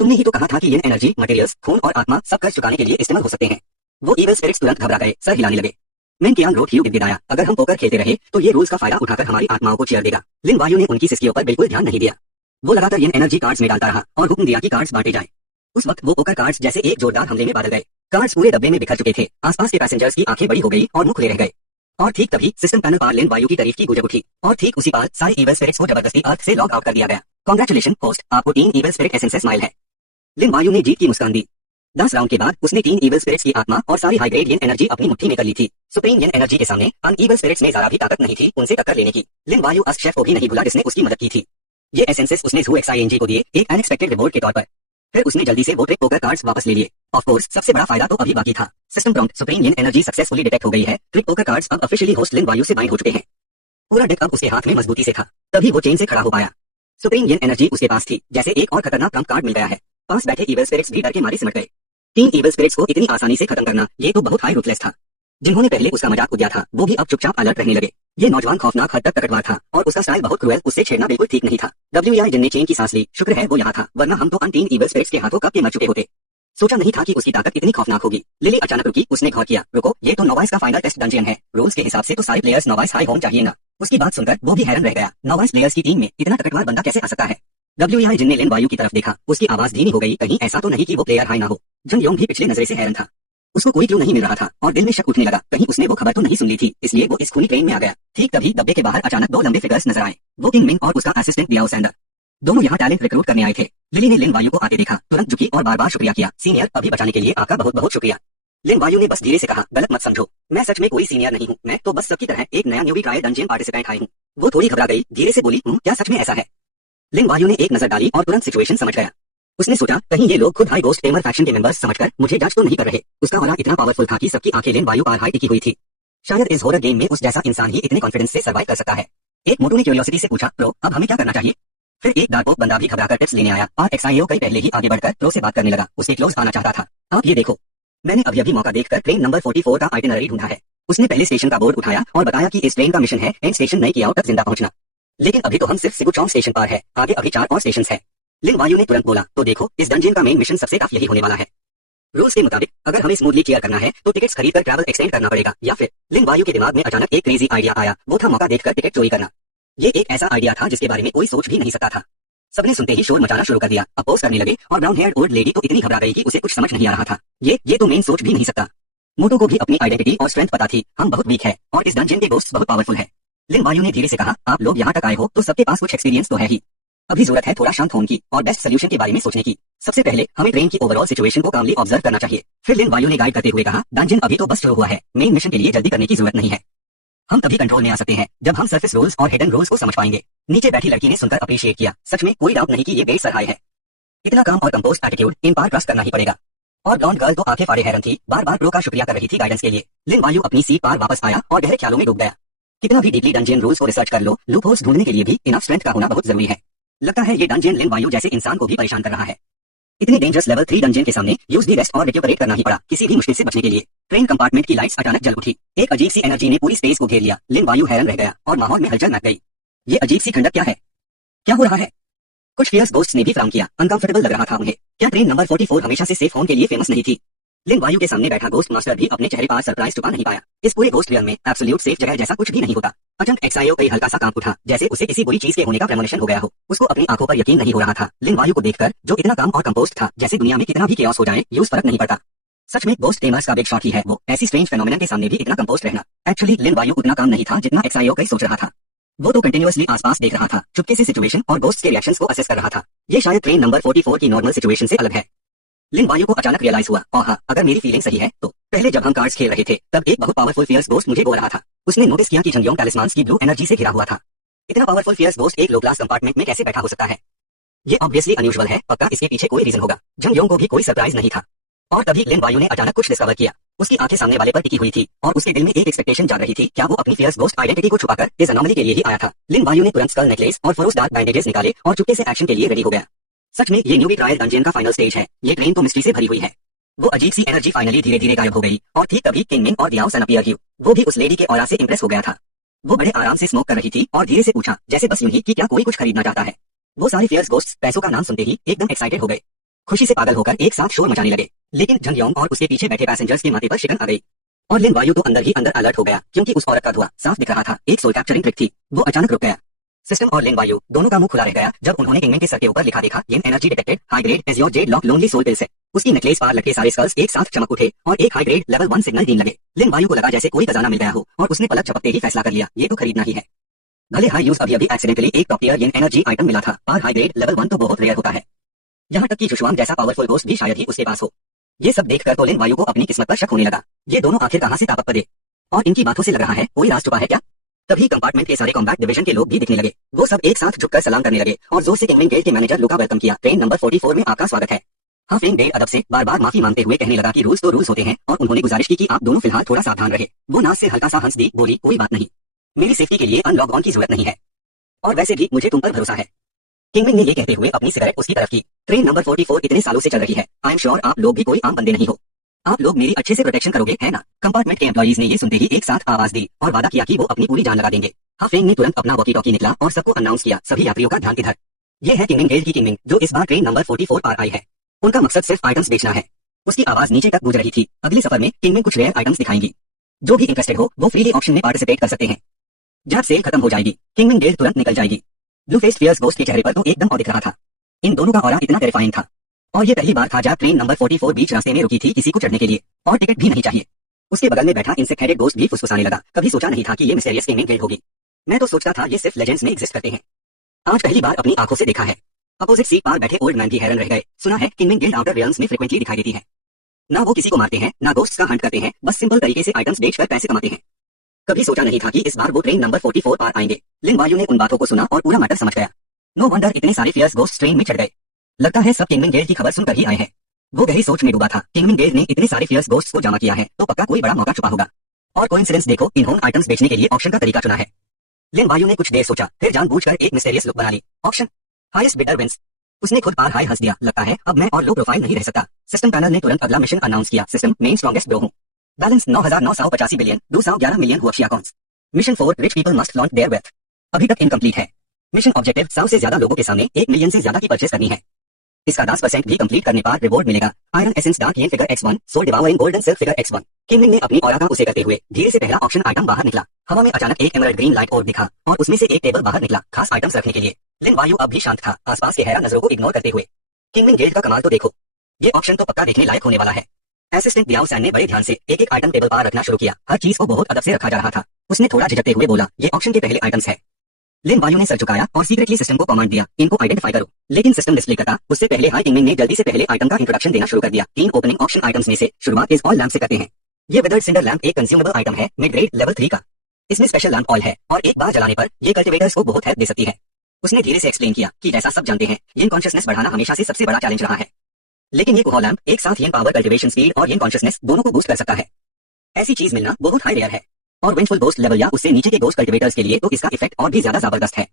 तुमने ही तो कहा था कि ये एनर्जी, मटेरियल्स, खून और आत्मा सब कर्ज चुकाने के लिए इस्तेमाल हो सकते हैं। वो इविल स्पिरिट्स तुरंत घबरा गए, सर हिलाने लगे। मैन कियांग रोड गिड़गिड़ाया, अगर हम पोकर खेलते रहे तो ये रूल्स का फायदा उठाकर हमारी आत्माओं को चीर देगा। लिन वायु ने उनकी सिस्कियों पर बिल्कुल ध्यान नहीं दिया। वो लगातार ये एनर्जी कार्ड्स में डालता रहा और हुक्म दिया कि कार्ड्स बांटे जाएं। उस वक्त वो पोकर कार्ड्स जैसे एक जोरदार हमले में बदल गए। कार्ड्स पूरे डब्बे में बिखर चुके थे। आसपास के पैसेंजर्स की आंखें बड़ी हो गई और मुंह खुले रह गए। और ठीक तभी सिस्टम पैनल पर लिन वायु की तारीफ की गूंज उठी और ठीक उसी पार सारे इविल स्पिरिट्स को जबरदस्ती अर्थ से लॉग आउट कर दिया गया। कांग्रेचुलेशन होस्ट, आपको 3 इविल स्पिरिट एसेंसेस माइल है। लिन वायु ने जीत की मुस्कान दी। 10 राउंड के बाद उसने 3 इविल स्पिरिट्स की आत्मा और सारी हाई ग्रेड येन एनर्जी अपनी मुट्ठी में कर ली थी। सुप्रीम येन एनर्जी के सामने अन इविल स्पिरिट्स में जरा भी ताकत नहीं थी उनसे टक्कर लेने की। लिन वायु अस्क शेफ को भी नहीं भूला जिसने उसकी मदद की थी। ये एसेंसेस उसने ज़ू एक्सआईएनजी को दिए एक अनएक्सपेक्टेड रिवॉर्ड के तौर पर। फिर उसने जल्दी से वो ट्रिक पोकर कार्ड्स वापस ले लिए। ऑफ कोर्स सबसे बड़ा फायदा तो अभी बाकी था। सिस्टम प्रॉम्प्ट सुप्रीम येन एनर्जी सक्सेसफुली डिटेक्ट हो गई है। ट्रिक पोकर कार्ड्स अब ऑफिशियली होस्ट लिन वायु से बाइंड हो चुके हैं। पूरा डेक अब उसके हाथ में मजबूती से था। तभी वो चेन से खड़ा हो पाया। सुप्रीम येन एनर्जी उसके पास थी, जैसे एक और खतरनाक ट्रम्प कार्ड मिल गया है। पास बैठे इविल स्पिरिट्स भी डर के मारे सिमट गए। 3 इविल स्पिरिट्स को इतनी आसानी से खत्म करना, ये तो बहुत हाई रूथलेस था। जिन्होंने पहले उसका मजाक उड़ाया था वो भी अब चुपचाप अलर्ट रहने लगे। ये नौजवान खौफनाक हद तक टकटवार था और उसका स्टाइल बहुत क्रूएल, उससे छेड़ना बिल्कुल ठीक नहीं था। WEI जिन ने चेन की सांस ली, शुक्र है वो यहाँ था, वरना हम तो अन 3 इविल स्पिरिट्स के हाथों कब के मर चुके होते। सोचा नहीं था कि उसकी ताकत इतनी खौफनाक होगी। लिली अचानक रुकी, उसने गौर किया, रुको, ये तो नोवाइस का फाइनल टेस्ट डंजियन है। रूल्स के हिसाब से तो सारे प्लेयर्स नोवाइस हाई होम चाहिए ना। उसकी बात सुनकर वो भी हैरान रह गया। नोवाइस प्लेयर्स की टीम में इतना टकटवार बंदा कैसे आ सकता है। WEI जिन ने लिन वायु की तरफ देखा, उसकी आवाज धीमी हो गई, कहीं ऐसा तो नहीं कि वो प्लेयर हाई ना हो। जंग योंग भी पिछले नजरे से हैरान था। उसको कोई क्लू नहीं मिल रहा था और दिल में शक उठने लगा, कहीं उसने वो खबर तो नहीं सुन ली थी, इसलिए वो इस खूनी ट्रेन में आ गया। ठीक तभी डब्बे के बाहर अचानक 2 लंबे फिगर्स नजर आए। वो किंग मिंग और उसका असिस्टेंट लियाओ सैंडर, दोनों यहाँ टैलेंट रिक्रूट करने आए थे। लिली ने लिन वायु को आते देखा, तुरंत झुकी और बार बार शुक्रिया किया, सीनियर अभी बचाने के लिए आपका बहुत बहुत शुक्रिया। लिन वायु ने बस धीरे से कहा, गलत मत समझो, मैं सच में कोई सीनियर नहीं हूँ, मैं तो बस सबकी तरह एक नया न्यूबी ट्रायल डंजियन पार्टिसिपेंट आई हूँ। वो थोड़ी घबरा गई, धीरे से बोली, क्या सच में ऐसा है। लिन वायु ने एक नजर डाली और तुरंत सिचुएशन समझ गया। उसने सोचा कहीं ये लोग खुद हाई गोस्ट टेमर फैक्शन के मेंबर्स समझकर मुझे जज तो नहीं कर रहे। उसका ऑरा इतना पावरफुल था कि सबकी आंखें लिन वायु पर हाई टिकी हुई थी। शायद इस हॉरर गेम में उस जैसा इंसान ही इतने कॉन्फिडेंस से सर्वाइव कर सकता है। एक मोटू ने क्यूरियोसिटी से पूछा, प्रो अब हमें क्या करना चाहिए। फिर एक डार्क बंदा भी घबराकर टिप्स लेने आया और XIO कई पहले ही आगे बढ़कर प्रो से बात करने लगा, उसके क्लोज आना चाहता था। आप ये देखो, मैंने अभी मौका देखकर ट्रेन नंबर 44 का आइटिनरी ढूंढा है। उसने पहले स्टेशन का बोर्ड उठाया और बताया कि इस ट्रेन का मिशन है एंड स्टेशन नई कियाओ तक जिंदा पहुंचना। लेकिन अभी तो हम सिर्फ सिगुचोंग स्टेशन पर है, आगे अभी 4 और स्टेशन है। लिन वायु ने तुरंत बोला, तो देखो इस डंजियन का मेन मिशन सबसे टफ यही होने वाला है। रूल्स के मुताबिक अगर हमें स्मूथली क्लियर करना है तो टिकट्स खरीदकर ट्रैवल एक्सटेंड करना पड़ेगा, या फिर लिन वायु के दिमाग में अचानक एक क्रेजी आइडिया आया। वो था मौका देखकर टिकट चोरी करना। ये एक ऐसा आइडिया था जिसके बारे में कोई सोच भी नहीं सकता था। सबने सुनते ही शोर मचाना शुरू कर दिया, अपोज करने लगे और ब्राउन हेयर्ड ओल्ड लेडी तो इतनी घबरा गई कि उसे कुछ समझ नहीं आ रहा था। ये तो मेन सोच भी नहीं सकता। मोटो को भी अपनी आइडेंटिटी और स्ट्रेंथ पता थी, हम बहुत वीक है और इस डंजियन के गोस्ट्स बहुत पावरफुल है। लिन वायु ने धीरे से कहा, आप लोग यहाँ तक आए हो तो सबके पास कुछ एक्सपीरियंस तो है ही। अभी जरूरत है थोड़ा शांत होने की और बेस्ट सोल्यूशन के बारे में सोचने की। सबसे पहले हमें ट्रेन की ओवरऑल सिचुएशन को कामली ऑब्जर्व करना चाहिए। फिर लिन वायु ने गाइड करते हुए कहा, डंजियन अभी तो बस शुरू हुआ है, मेन मिशन के लिए जल्दी करने की जरूरत नहीं है। हम तभी कंट्रोल में आ सकते हैं जब हम सरफेस रूल्स और हिडन रूल्स को समझ पाएंगे। नीचे बैठी लड़की ने सुनकर अप्रिशिएट किया, सच में कोई डाउट नहीं कि ये बेस्ट सराहाय है। इतना काम और कंपोस्ट एटीट्यूड इन पार ट्रस्ट करना ही पड़ेगा। और ब्लॉन्ड गर्ल तो आंखें फाड़े हैरान थी, बार बार प्रो का शुक्रिया कर रही थी गाइडेंस के लिए। लिन वायु अपनी सीट पर वापस आया और गहरे ख्यालों में डूब गया। कितना भी डीपली डंजियन रूल्स को रिसर्च कर लो, लूपहोल्स ढूंढने के लिए भी इनफ स्ट्रेंथ का होना बहुत जरूरी है। लगता है ये डंजियन लिन वायु जैसे इंसान को भी परेशान कर रहा है। इतने डेंजरस लेवल 3 डंजियन के सामने यूज दी रेस्ट और रिक्यूपरेट करना ही पड़ा किसी भी मुश्किल से बचने के लिए। ट्रेन कंपार्टमेंट की लाइट्स अचानक जल उठी, एक अजीब सी एनर्जी ने पूरी स्पेस को घेर लिया। लिन वायु हैरान रह गया और माहौल में हलचल मच गई। ये अजीब सी ठंडक क्या है, क्या हो रहा है। कुछ फियर्स गोस्ट्स ने भी फ्राउन किया, अनकंफर्टेबल लग रहा था उन्हें। क्या ट्रेन नंबर 44 हमेशा से सेफ होम के लिए फेमस नहीं थी। लिन वायु के सामने बैठा गोस्ट मास्टर भी अपने चेहरे पर सरप्राइज छुपा नहीं पाया। इस पूरे गोस्ट रियल में एब्सोल्यूट सेफ जगह जैसा कुछ भी नहीं होता। अचानक XIO कई हल्का सा कांप उठा, जैसे उसे किसी बुरी चीज के होने का प्रेमोनिशन हो गया हो। उसको अपनी आंखों पर यकीन नहीं हो रहा था। लिन वायु को देखकर जो इतना काम और कंपोस्ट था, जैसे दुनिया में कितना भी केओस हो जाए यूज फर्क नहीं पड़ता। सच में गोस्ट टेमर्स का बिग शॉट ही है वो, ऐसी स्ट्रेंज फेनोमेनन के सामने भी इतना कंपोस्ट रहना। एक्चुअली लिन वायु उतना काम नहीं था जितना XIO कई सोच रहा था। वो तो कंटिन्यूअसली आसपास देख रहा था, चुपके से सिचुएशन और गोस्ट के रिएक्शंस को असेस कर रहा था। ये शायद ट्रेन नंबर 44 की नॉर्मल सिचुएशन से अलग है। लिन वायु को अचानक रियलाइज हुआ, हाँ, अगर मेरी फीलिंग सही है तो पहले जब हम कार्ड्स खेल रहे थे तब एक बहुत पावरफुल फियर्स गोस्ट मुझे बोल रहा था। उसने नोटिस किया कि जंगयोंग टैलिस्मान्स की ब्लू एनर्जी से घिरा हुआ था। इतना पावरफुल फियर्स गोस्ट एक लो क्लास कंपार्टमेंट में कैसे बैठा हो सकता है। ये ऑब्वियसली अनयूजुअल है, पक्का इसके पीछे कोई रीजन होगा। जंगयोंग को भी कोई सरप्राइज नहीं था। और तभी लिन वायु ने अचानक कुछ डिस्कवर किया। उसकी आंखें सामने वाले पर टिकी हुई थी और उसके दिल में एक एक्सपेक्टेशन जाग रही थी। क्या वो अपनी फियर्स गोस्ट आइडेंटिटी को छुपाकर इस अनोमली के लिए ही आया था। लिन वायु ने तुरंत स्कल नेकलेस और फरोस डार्क बैंडेजेस निकाले और चुपके से एक्शन के लिए रेडी हो गया। सच में ये न्यूबी ट्रायल डंजियन का फाइनल स्टेज है। ये ट्रेन तो मिस्ट्री से भरी हुई है। वो अजीब सी एनर्जी फाइनली धीरे धीरे गायब हो गई और ठीक तभी किंगमिन और दियाओ सन अपीयर हुई। वो भी उस लेडी के ऑरा से इंप्रेस हो गया था। वो बड़े आराम से स्मोक कर रही थी और धीरे से पूछा, जैसे बस यूं ही कि क्या कोई कुछ खरीदना चाहता है। वो सारे फियर्स गोस्ट्स पैसों का नाम सुनते ही एकदम एक्साइटेड हो गए। खुशी से पागल होकर एक साथ शोर मचाने लगे। लेकिन जंग योंग और उसके पीछे बैठे पैसेंजर्स के माथे पर शिकन आ गई और लिन वायु तो अंदर ही अंदर अलर्ट हो गया, क्योंकि उस औरत का धुआं साफ दिख रहा था। एक सोल कैप्चरिंग ट्रिक थी। वो अचानक रुक गया। सिस्टम और लिन वायु दोनों का मुंह खुला रह गया जब उन्होंने किंगमिन के सर के ऊपर लिखा देखा, ये energy detected, high grade azure jade lock lonely soul pills है। उसकी नेकलेस पार लटके सारे स्कल्स एक साथ चमक उठे और एक हाई ग्रेड लेवल 1 सिग्नल देने लगे। लिन वायु को लगा जैसे कोई खजाना मिल गया हो और उसने पलक झपकते ही फैसला कर लिया, ये तो खरीदना ही है। भले हाई यूज अभी एक्सीडेंटली एक टॉप टियर एनर्जी आइटम मिला था, पर हाई ग्रेड लेवल 1 तो बहुत रेयर होता है। यहाँ तक कि चुशवांग जैसा पावरफुल गोस्ट भी शायद ही उसके पास हो। ये सब देखकर तो लिन वायु को अपनी किस्मत पर शक होने लगा। ये दोनों आखिर कहां से ताकत पदे और इनकी बातों से लग रहा है कोई राज छुपा है क्या। तभी कंपार्टमेंट के सारे कॉम्बैट डिवीजन के लोग भी दिखने लगे। वो सब एक साथ झुककर सलाम करने लगे और जोर से किंगमिन गेट के मैनेजर लुका वेलकम किया। ट्रेन नंबर 44 में आपका स्वागत है। हाँ, फेंग डेल अदब से बार बार माफी मांगते हुए कहने लगा कि रूल्स तो रूल्स होते हैं और उन्होंने गुजारिश की कि आप दोनों फिलहाल थोड़ा सावधान रहे। वो नाक से हल्का सा हंस दी, बोली, कोई बात नहीं, मेरी सेफ्टी के लिए अनलॉक ऑन की जरूरत नहीं है और वैसे भी मुझे तुम पर भरोसा है। किंगमिन ने ये कहते हुए अपनी सिगरेट उसकी तरफ की। ट्रेन नंबर 44 इतने सालों से चल रही है, आई एम श्योर आप लोग भी कोई आम बंदे नहीं हो। आप लोग मेरी अच्छे से प्रोटेक्शन करोगे, है ना। कंपार्टमेंट के एम्प्लॉइज ने ये सुनते ही एक साथ आवाज दी और वादा किया कि वो अपनी पूरी जान लगा देंगे। हाफेंग ने तुरंत अपना वॉकी टॉकी निकला और सबको अनाउंस किया, सभी यात्रियों का ध्यान इधर। ये है किंगमिन गेल की किंगमिन, जो इस बार ट्रेन नंबर 44 पर आई है। उनका मकसद सिर्फ आइटम्स बेचना है। उसकी आवाज नीचे तक गूंज रही थी। अगले सफर में किंगमिन कुछ रेयर आइटम्स दिखाएंगी। जो भी इंटरेस्टेड हो वो फ्रीली ऑक्शन में पार्टिसिपेट कर सकते हैं। जब सेल खत्म हो जाएगी किंगमिन गेल तुरंत निकल जाएगी। ब्लू फेस्ड फियर्स गोस्ट के चेहरे पर तो एकदम और दिख रहा था। इन दोनों का ऑरा इतना टेरिफाइंग था और ये पहली बार था जब ट्रेन नंबर 44 बीच रास्ते में रुकी थी किसी को चढ़ने के लिए और टिकट भी नहीं चाहिए। उसके बगल में बैठा इंसेक्ट हेडेड गोस्ट भी फुसफुसाने लगा, कभी सोचा नहीं था कि ये मिस्टीरियस किंगमिन गेल होगी। मैं तो सोचता था ये सिर्फ लेजेंड्स में एग्जिस्ट करते हैं, आज पहली बार अपनी आंखों से देखा है। अपोजिट सीट पर बैठे ओल्ड मैन भी हैरान रह गए। सुना है किंगमिन गेल आउटर रियल्म्स में फ्रिक्वेंटली दिखाई देती है। ना वो किसी को मारते हैं, ना गोस्ट्स का हंट करते हैं, बस सिंपल तरीके से आइटम्स बेचकर पैसे कमाते हैं। कभी सोचा नहीं था कि इस बार वो ट्रेन नंबर 44 पर आएंगे। लिन वायु ने उन बातों को सुना और पूरा मैटर समझ गया। नो वंडर इतने सारे फियर्स गोस्ट ट्रेन में चढ़ गए। लगता है सब किंगमिन गेल की खबर सुनकर ही आए हैं। वो गहरी सोच में डूबा था। किंगमिन गेल ने इतने सारे फियर्स गोस्ट्स को जमा किया है तो पक्का कोई बड़ा मौका छुपा होगा। और कोइंसिडेंस देखो, इन्होंने आइटम्स बेचने के लिए ऑक्शन का तरीका चुना है। लिन वायु ने कुछ देर सोचा, फिर जानबूझकर एक मिस्टीरियस लुक बना ली। Auction, highest bidder wins. उसने खुद पार हाई हंस दिया, लगता है अब मैं और लो प्रोफाइल नहीं रह सकता। सिस्टम पैनल ने तुरंत अगला मिशन अनाउंस किया। सिस्टम मेन स्ट्रॉन्गेस्ट ब्रो हूं। बैलेंस 9,985 बिलियन, 211 मिलियन हुआ cons. Mission 4 rich people must launch their wealth. अभी तक इनकम्प्लीट है। मिशन ऑब्जेक्टिव 100 से ज्यादा लोगों के सामने 1 मिलियन से ज्यादा की परचेस करनी है। इसका 10% भी कंप्लीट करने पर रिवॉर्ड मिलेगा। Iron essence dark yin figure X1, soul devouring golden silk figure X1। Kingmin ने अपनी ऑरा का उसे करते हुए धीरे से पहला ऑक्शन आइटम बाहर निकला। हवा में अचानक एक एमरल्ड ग्रीन लाइट और दिखा और उसमें से एक टेबल बाहर निकला, खास आइटम्स रखने के लिए। लिन वायु अब भी शांत था, आसपास के हैरान नजरों को इग्नोर करते हुए। किंगमिन गेल का कमाल तो देखो, ये ऑक्शन तो पक्का देखने लायक होने वाला है। असिस्टेंट दियाओ सैन ने बड़े ध्यान से एक एक आइटम टेबल पर रखना शुरू किया। हर चीज को बहुत अदब से रखा जा रहा था। उसने थोड़ा झिझकते हुए बोला, ये ऑक्शन के पहले आइटम्स है। लिन वायु ने सर झुकाया और सीक्रेटली सिस्टम को कमांड दिया, इनको आइडेंटिफाई करो। लेकिन सिस्टम डिस्प्ले करता उससे पहले हाई किंगमिन ने जल्दी से पहले आइटम का इंट्रोडक्शन देना शुरू कर दिया। 3 ओपनिंग ऑक्शन आइटम्स में से शुरुआत इस ऑल लैंप से करते हैं। ये विदर्ड सिंडर लैंप एक कंज्यूमेबल आइटम है, मिड ग्रेड लेवल 3 का। इसमें स्पेशल लैंप ऑयल है और एक बार जलाने पर ये कल्टिवेटर्स को बहुत हेल्प दे सकती है। उसने धीरे से एक्सप्लेन किया कि जैसा सब जानते हैं, येन कॉन्शियसनेस बढ़ाना हमेशा से सबसे बड़ा चैलेंज रहा है। लेकिन ये कोह लैंप एक साथ येन पावर, कल्टिवेशन स्पीड और येन कॉन्शियसनेस दोनों को बूस्ट कर सकता है। ऐसी चीज मिलना बहुत हाई रेयर है और वेंचफुल गोस्ट लेवल या उससे नीचे के गोस्ट कल्टिवेटर्स के लिए तो इसका इफेक्ट और भी ज्यादा जबरदस्त है।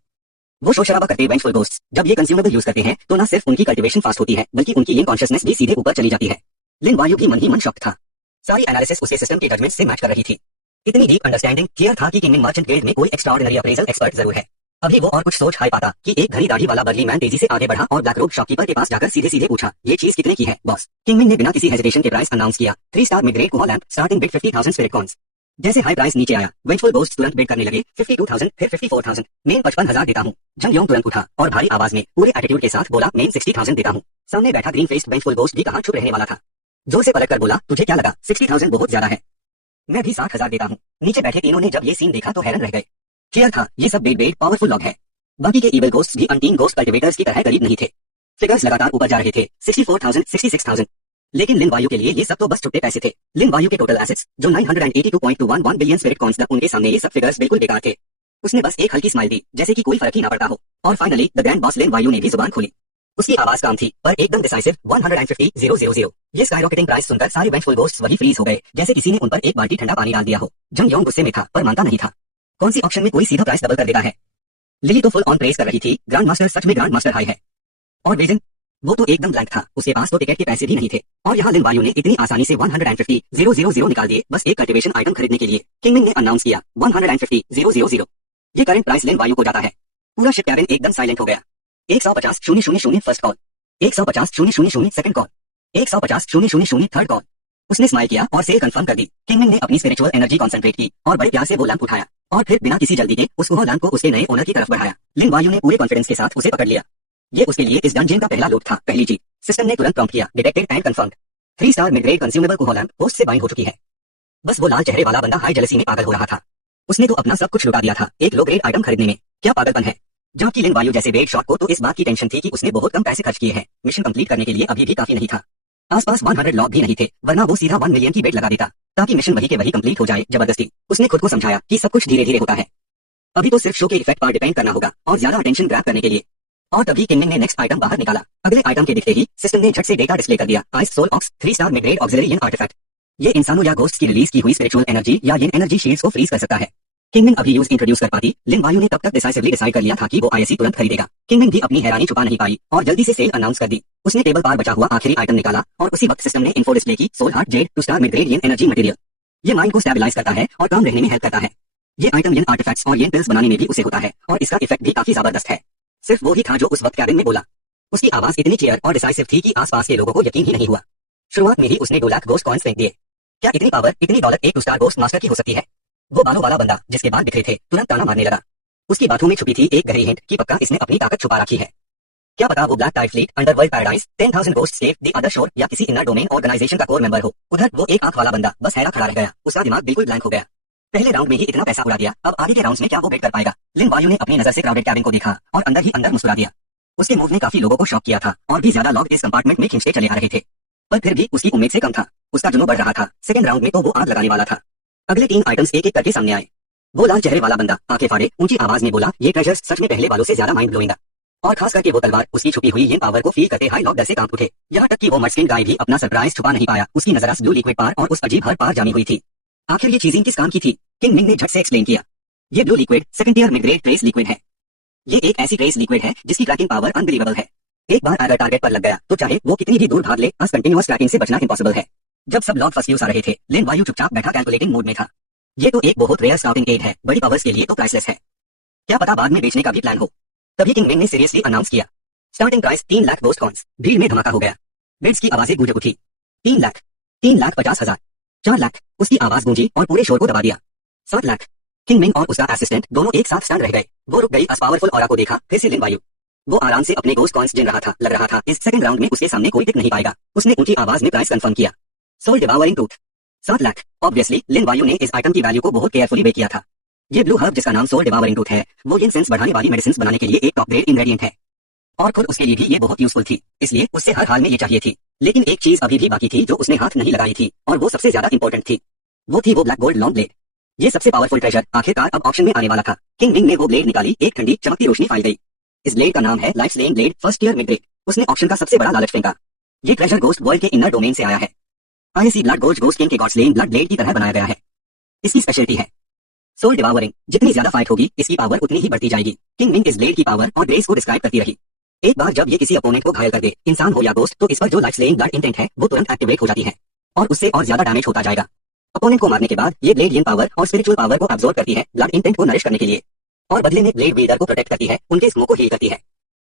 वो शोर शराबा करते वेंचफुल गोस्ट्स जब ये कंज्यूमेबल यूज करते हैं तो न सिर्फ उनकी कल्टिवेशन फास्ट होती है बल्कि उनकी येन कॉन्शियसनेस भी सीधे ऊपर चली जाती है। लिन वायु भी मन ही मन शॉक्ड था। सारी एनालिसिस उसके सिस्टम के जजमेंट से मैच कर रही थी। इतनी डीप अंडरस्टैंडिंग क्लियर था कि किंगमिन मर्चेंट गिल्ड में कोई एक्स्ट्राऑर्डिनरी अप्रेजल एक्सपर्ट जरूर है। अभी वो और कुछ सोच हाई पाता कि एक घड़ी दाढ़ी वाला बर्ली मैन तेजी से आगे बढ़ा और ब्लैक रोब शॉपकीपर के पास जाकर सीधे सीधे पूछा, ये चीज कितने की है बॉस। किंगमिन ने बिना किसी हेजिटेशन के प्राइस अनाउंस किया। 3 स्टार मिड ग्रेड कोह lamp, starting bid 50,000 spirit coins. जैसे हाई प्राइस नीचे आया, वेंचफुल गोस्ट तुरंत बिड करने लगे। 52,000, फिर 54,000। मेन 55,000 देता हूँ। जंग योंग तुरंत उठा और भारी आवाज में पूरे एटीट्यूड के साथ बोला, मेन 60,000 देता हूँ। सामने बैठा ग्रीन फेस्ड वेंचफुल गोस्ट भी कहाँ छुप रहने वाला था। जोर से पलटकर बोला, तुझे क्या लगा 60,000 बहुत ज्यादा है। मैं भी 60,000 देता हूँ। नीचे बैठे तीनों ने जब ये सीन देखा तो हैरान रह गए। क्लियर था ये सब बेड पावरफुल लॉग है। बाकी के इविल गोस्ट्स भी अनटीन गोस्ट कल्टिवेटर्स की तरह करीब नहीं थे। फिगर्स लगातार ऊपर जा रहे थे, 64,000, 66,000। लेकिन लिन वायु के लिए ये सब तो बस छुट्टे पैसे थे। लिन वायु के टोटल एसेट्स जो 982.211 बिलियन स्पिरिट कॉइंस थे, उनके सामने ये सब फिगर्स बिल्कुल बेकार थे। उसने बस एक हल्की स्माइल दी, जैसे कि कोई फर्क ही ना पड़ता हो। और फाइनली द ग्रैंड बॉस लिन वायु ने भी जुबान खोली। उसकी आवाज काम थी पर एकदम डिसाइसिव। 150,000। ये स्काईरॉकेटिंग प्राइस सुनकर सारे वेंचफुल गोस्ट्स वही फ्रीज हो गए, जैसे किसी ने उन पर एक बाल्टी ठंडा पानी डाल दिया हो। जंग योंग गुस्से में था पर मानता नहीं था। कौन सी ऑप्शन में कोई सीधा प्राइस डबल कर देता है। लिली तो फुल ऑन प्रेस कर रही थी, ग्रैंड मास्टर सच में ग्रैंड मास्टर हाई है। और बेजन वो तो एकदम ब्लैंक था, उसके पास तो टिकट के पैसे भी नहीं थे। और यहाँ लिन वायु ने इतनी आसानी से 150,000 निकाल दिए बस एक कल्टीवेशन आइटम खरीदने के लिए। किंगमिन ने अनाउंस किया 150,000। ये करंट प्राइस लिन वायु को जाता है। पूरा शिप कैबिन एकदम साइलेंट हो गया। 150,000 first call, 150,000 second call, 150,000 third call. उसने स्माइल किया और सेल कंफर्म कर दी। किंगमिन ने अपनी स्पिरिचुअल एनर्जी कंसंट्रेट की और बड़े प्यार से वो लैंप उठाया और फिर बिना किसी जल्दी के उस लैंप को उसके नए ओनर की तरफ बढ़ाया। लिन वायु ने पूरे कॉन्फिडेंस के साथ उसे पकड़ लिया। ये उसके लिए इस डंजन का पहला लूट था। पहली चीज, सिस्टम ने तुरंत प्रॉम्प्ट किया, detected and confirmed. 3 star mid grade consumable coho lamp post से बाइंड हो चुकी है। बस वो लाल चेहरे वाला बंदा हाई जेलसी में पागल हो रहा था। उसने तो अपना सब कुछ लुटा दिया था एक लो ग्रेड आइटम खरीदने में। क्या पागलपन है। जबकि लिन वायु जैसे वेट शॉट को तो इस बात की टेंशन थी कि उसने बहुत कम पैसे खर्च किए हैं, मिशन कंप्लीट करने के लिए अभी भी काफी नहीं था। आसपास 100 लॉग भी नहीं थे, वरना वो सीधा 1 मिलियन की बेट लगा देता ताकि मिशन वही के वही कंप्लीट हो जाए। जबरदस्ती उसने खुद को समझाया कि सब कुछ धीरे धीरे होता है, अभी तो सिर्फ शो के इफेक्ट पर डिपेंड करना होगा और ज्यादा अटेंशन ग्रैब करने के लिए। और तभी किंगमिन ने नेक्स्ट आइटम बाहर निकाला। अगले आइटम के दिखते ही सिस्टम ने झट से डेटा डिस्प्ले कर दिया। Ice soul ox 3 star mid grade auxiliary artifact. ये इंसानों या गोस्ट्स की रिलीज की हुई स्पिरिचुअल एनर्जी या ये एनर्जी शील्ड्स को फ्रीज कर सकता है। किंगमिन अभी यूज इंट्रोड्यूस कर पाती, लिन वायु ने तब तक डिसाइसिवली डिसाइड कर लिया था कि वो आईएससी तुरंत खरीदेगा। किंगमिन भी अपनी हैरानी छुपा नहीं पाई और जल्दी से सेल अनाउंस कर दी। उसने टेबल पर बचा हुआ आखिरी आइटम निकाला और उसी वक्त सिस्टम ने इन्फो डिस्प्ले की, soul heart jade 2 star mid grade yin energy material. ये माइंड को स्टेबलाइज करता है और काम रहने में हेल्प करता है। ये आइटम येन आर्टिफैक्ट्स और येन पिल्स बनाने में भी उसे होता है और इसका इफेक्ट भी काफी जबरदस्त है। सिर्फ वो ही था जो उस वक्त कैबिन में बोला। उसकी आवाज इतनी क्लियर और डिसाइसिव थी कि आसपास के लोगों को यकीन ही नहीं हुआ। शुरुआत में ही उसने 2 लाख गोस्ट कॉइन्स फेंक दिए। क्या इतनी पावर, इतनी दौलत एक 2 स्टार गोस्ट मास्टर की हो सकती है। वो बालों वाला बंदा जिसके बाल बिखरे थे तुरंत ताना मारने लगा। उसकी बातों में छुपी थी एक गहरी हिंट कि पक्का इसने अपनी ताकत छुपा रखी है। क्या पता वो black tide fleet, underworld paradise, 10,000 ghost slave, the other shore या किसी इनर डोमेन ऑर्गेनाइजेशन का कोर मेंबर हो। उधर वो एक आंख वाला बंदा बस हैरा खड़ा रह गया। उसका दिमाग बिल्कुल ब्लैंक हो गया। पहले राउंड में ही इतना पैसा उड़ा दिया, अब आगे के राउंड्स में क्या वो बेट कर पाएगा। लिन वायु ने अपनी नजर से क्राउडेड कैबिन को देखा और अंदर ही अंदर मुस्कुरा दिया। उसके मूव ने काफी लोगों को शॉक किया था और भी ज्यादा लोग इस कंपार्टमेंट में खींचते चले आ रहे थे, पर फिर भी उसकी उम्मीद से कम था। उसका जुनून बढ़ रहा था। सेकंड राउंड में तो वो आग लगाने वाला था। अगले 3 आइटम्स एक एक करके सामने आए। वो लाल चेहरे वाला बंदा आंखें फाड़े ऊंची आवाज में बोला, ये ट्रेजर्स सच में पहले वालों से ज्यादा माइंड ब्लोइंग। और खास करके वो तलवार उसकी छुपी हुई ये पावर को फील करते हाई लॉक डर से कांप उठे। यहाँ तक कि वो मस्किन गाय भी अपना सरप्राइज छुपा नहीं पाया। उसकी नजर ब्लू लिक्विड पार और उस अजीब हर पार जामी हुई थी। आखिर ये चीजें किस काम की थी। किंगमिन ने झट से एक्सप्लेन किया, ये blue liquid second tier mid grade trace liquid है। ये एक ऐसी ट्रेस लिक्विड है जिसकी ट्रैकिंग पावर अनबिलीवेबल है। एक बार अगर टारगेट पर लग गया तो चाहे वो कितनी भी दूर भाग ले, कंटिन्यूअस ट्रैकिंग से बचना इम्पॉसिबल है। जब सब लॉग फंस आ रहे थे, लिन वायु चुपचाप बैठा कैलकुलेटिंग मोड में था। ये तो एक बहुत रेयर स्काउटिंग एड है, बड़ी पावर्स के लिए तो प्राइसलेस है। क्या पता बाद में बेचने का भी प्लान हो। तभी किंगमिन ने सीरियसली अनाउंस किया, starting price 3 lakh ghost coins. भीड़ में धमाका हो गया। बिड्स की आवाजें गूंज उठी। 3 लाख, 3,50,000, 4 लाख। उसकी आवाज गूंजी और पूरे शोर को दबा दिया। 7 लाख। किंगमिन और उसका असिस्टेंट दोनों एक साथ स्टन रह गए। वो रुक गई। पावरफुल ऑरा को देखा फिर से लिन वायु। वो आराम से अपने गोस्ट कॉइन्स गिन रहा था। लग रहा था इस सेकंड राउंड में उसके सामने कोई टिक नहीं पाएगा। उसने ऊंची आवाज में प्राइस कंफर्म किया, सोल डिवावरिंग टूथ 7 लाख। ऑब्वियसली लिन वायु ने इस आइटम की वैल्यू को बहुत केयरफुली वेट किया था। ये ब्लू हर्ब जिसका नाम सोल डिवावरिंग टूथ है, वो ये सेंस बढ़ाने वाली मेडिसिन बनाने के लिए एक टॉप ग्रेड इंग्रेडिएंट है और खुद उसके लिए भी ये बहुत यूजफुल थी, इसलिए उससे हर हाल में ये चाहिए थी। लेकिन एक चीज अभी भी बाकी थी जो उसने हाथ नहीं लगाई थी और वो सबसे ज्यादा इंपॉर्टेंट थी। वो थी वो ब्लैक गोल्ड लॉन्ग ब्लेड। ये सबसे पावरफुल ट्रेजर आखिरकार अब ऑप्शन में आने वाला था। किंगमिन ने वो ब्लेड निकाली। एक ठंडी चमकती रोशनी फैल गई। इस ब्लेड का नाम है life slaying blade first year mid grade. उसने ऑप्शन का सबसे बड़ा लालच फेंका। ये ट्रेजर गोस्ट वर्ल्ड के इनर डोमेन से आया है। ISC blood gold ghost king के गॉड स्लेइंग ब्लड ब्लेड की तरह बनाया गया है। इसकी स्पेशलिटी है सोल डिवावरिंग। जितनी ज्यादा फाइट होगी इसकी पावर उतनी ही बढ़ती जाएगी। किंगमिन इस ब्लेड की पावर और ग्रेस को डिस्क्राइब करती रही। एक बार जब ये किसी अपोनेंट को घायल कर दे, इंसान हो या गोस्ट, तो इस पर जो लाइफ स्लेइंग ब्लड इंटेंट है वो तुरंत एक्टिवेट हो जाती है और उससे और ज्यादा डैमेज होता जाएगा। अपोनेंट को मारने के बाद ये ब्लेड येन पावर और स्पिरिचुअल पावर को अब्सॉर्ब करती है ब्लड इंटेंट को नरिश करने के लिए और बदले में ब्लेड वील्डर को प्रोटेक्ट करती है, उनके स्मोक को हील करती है।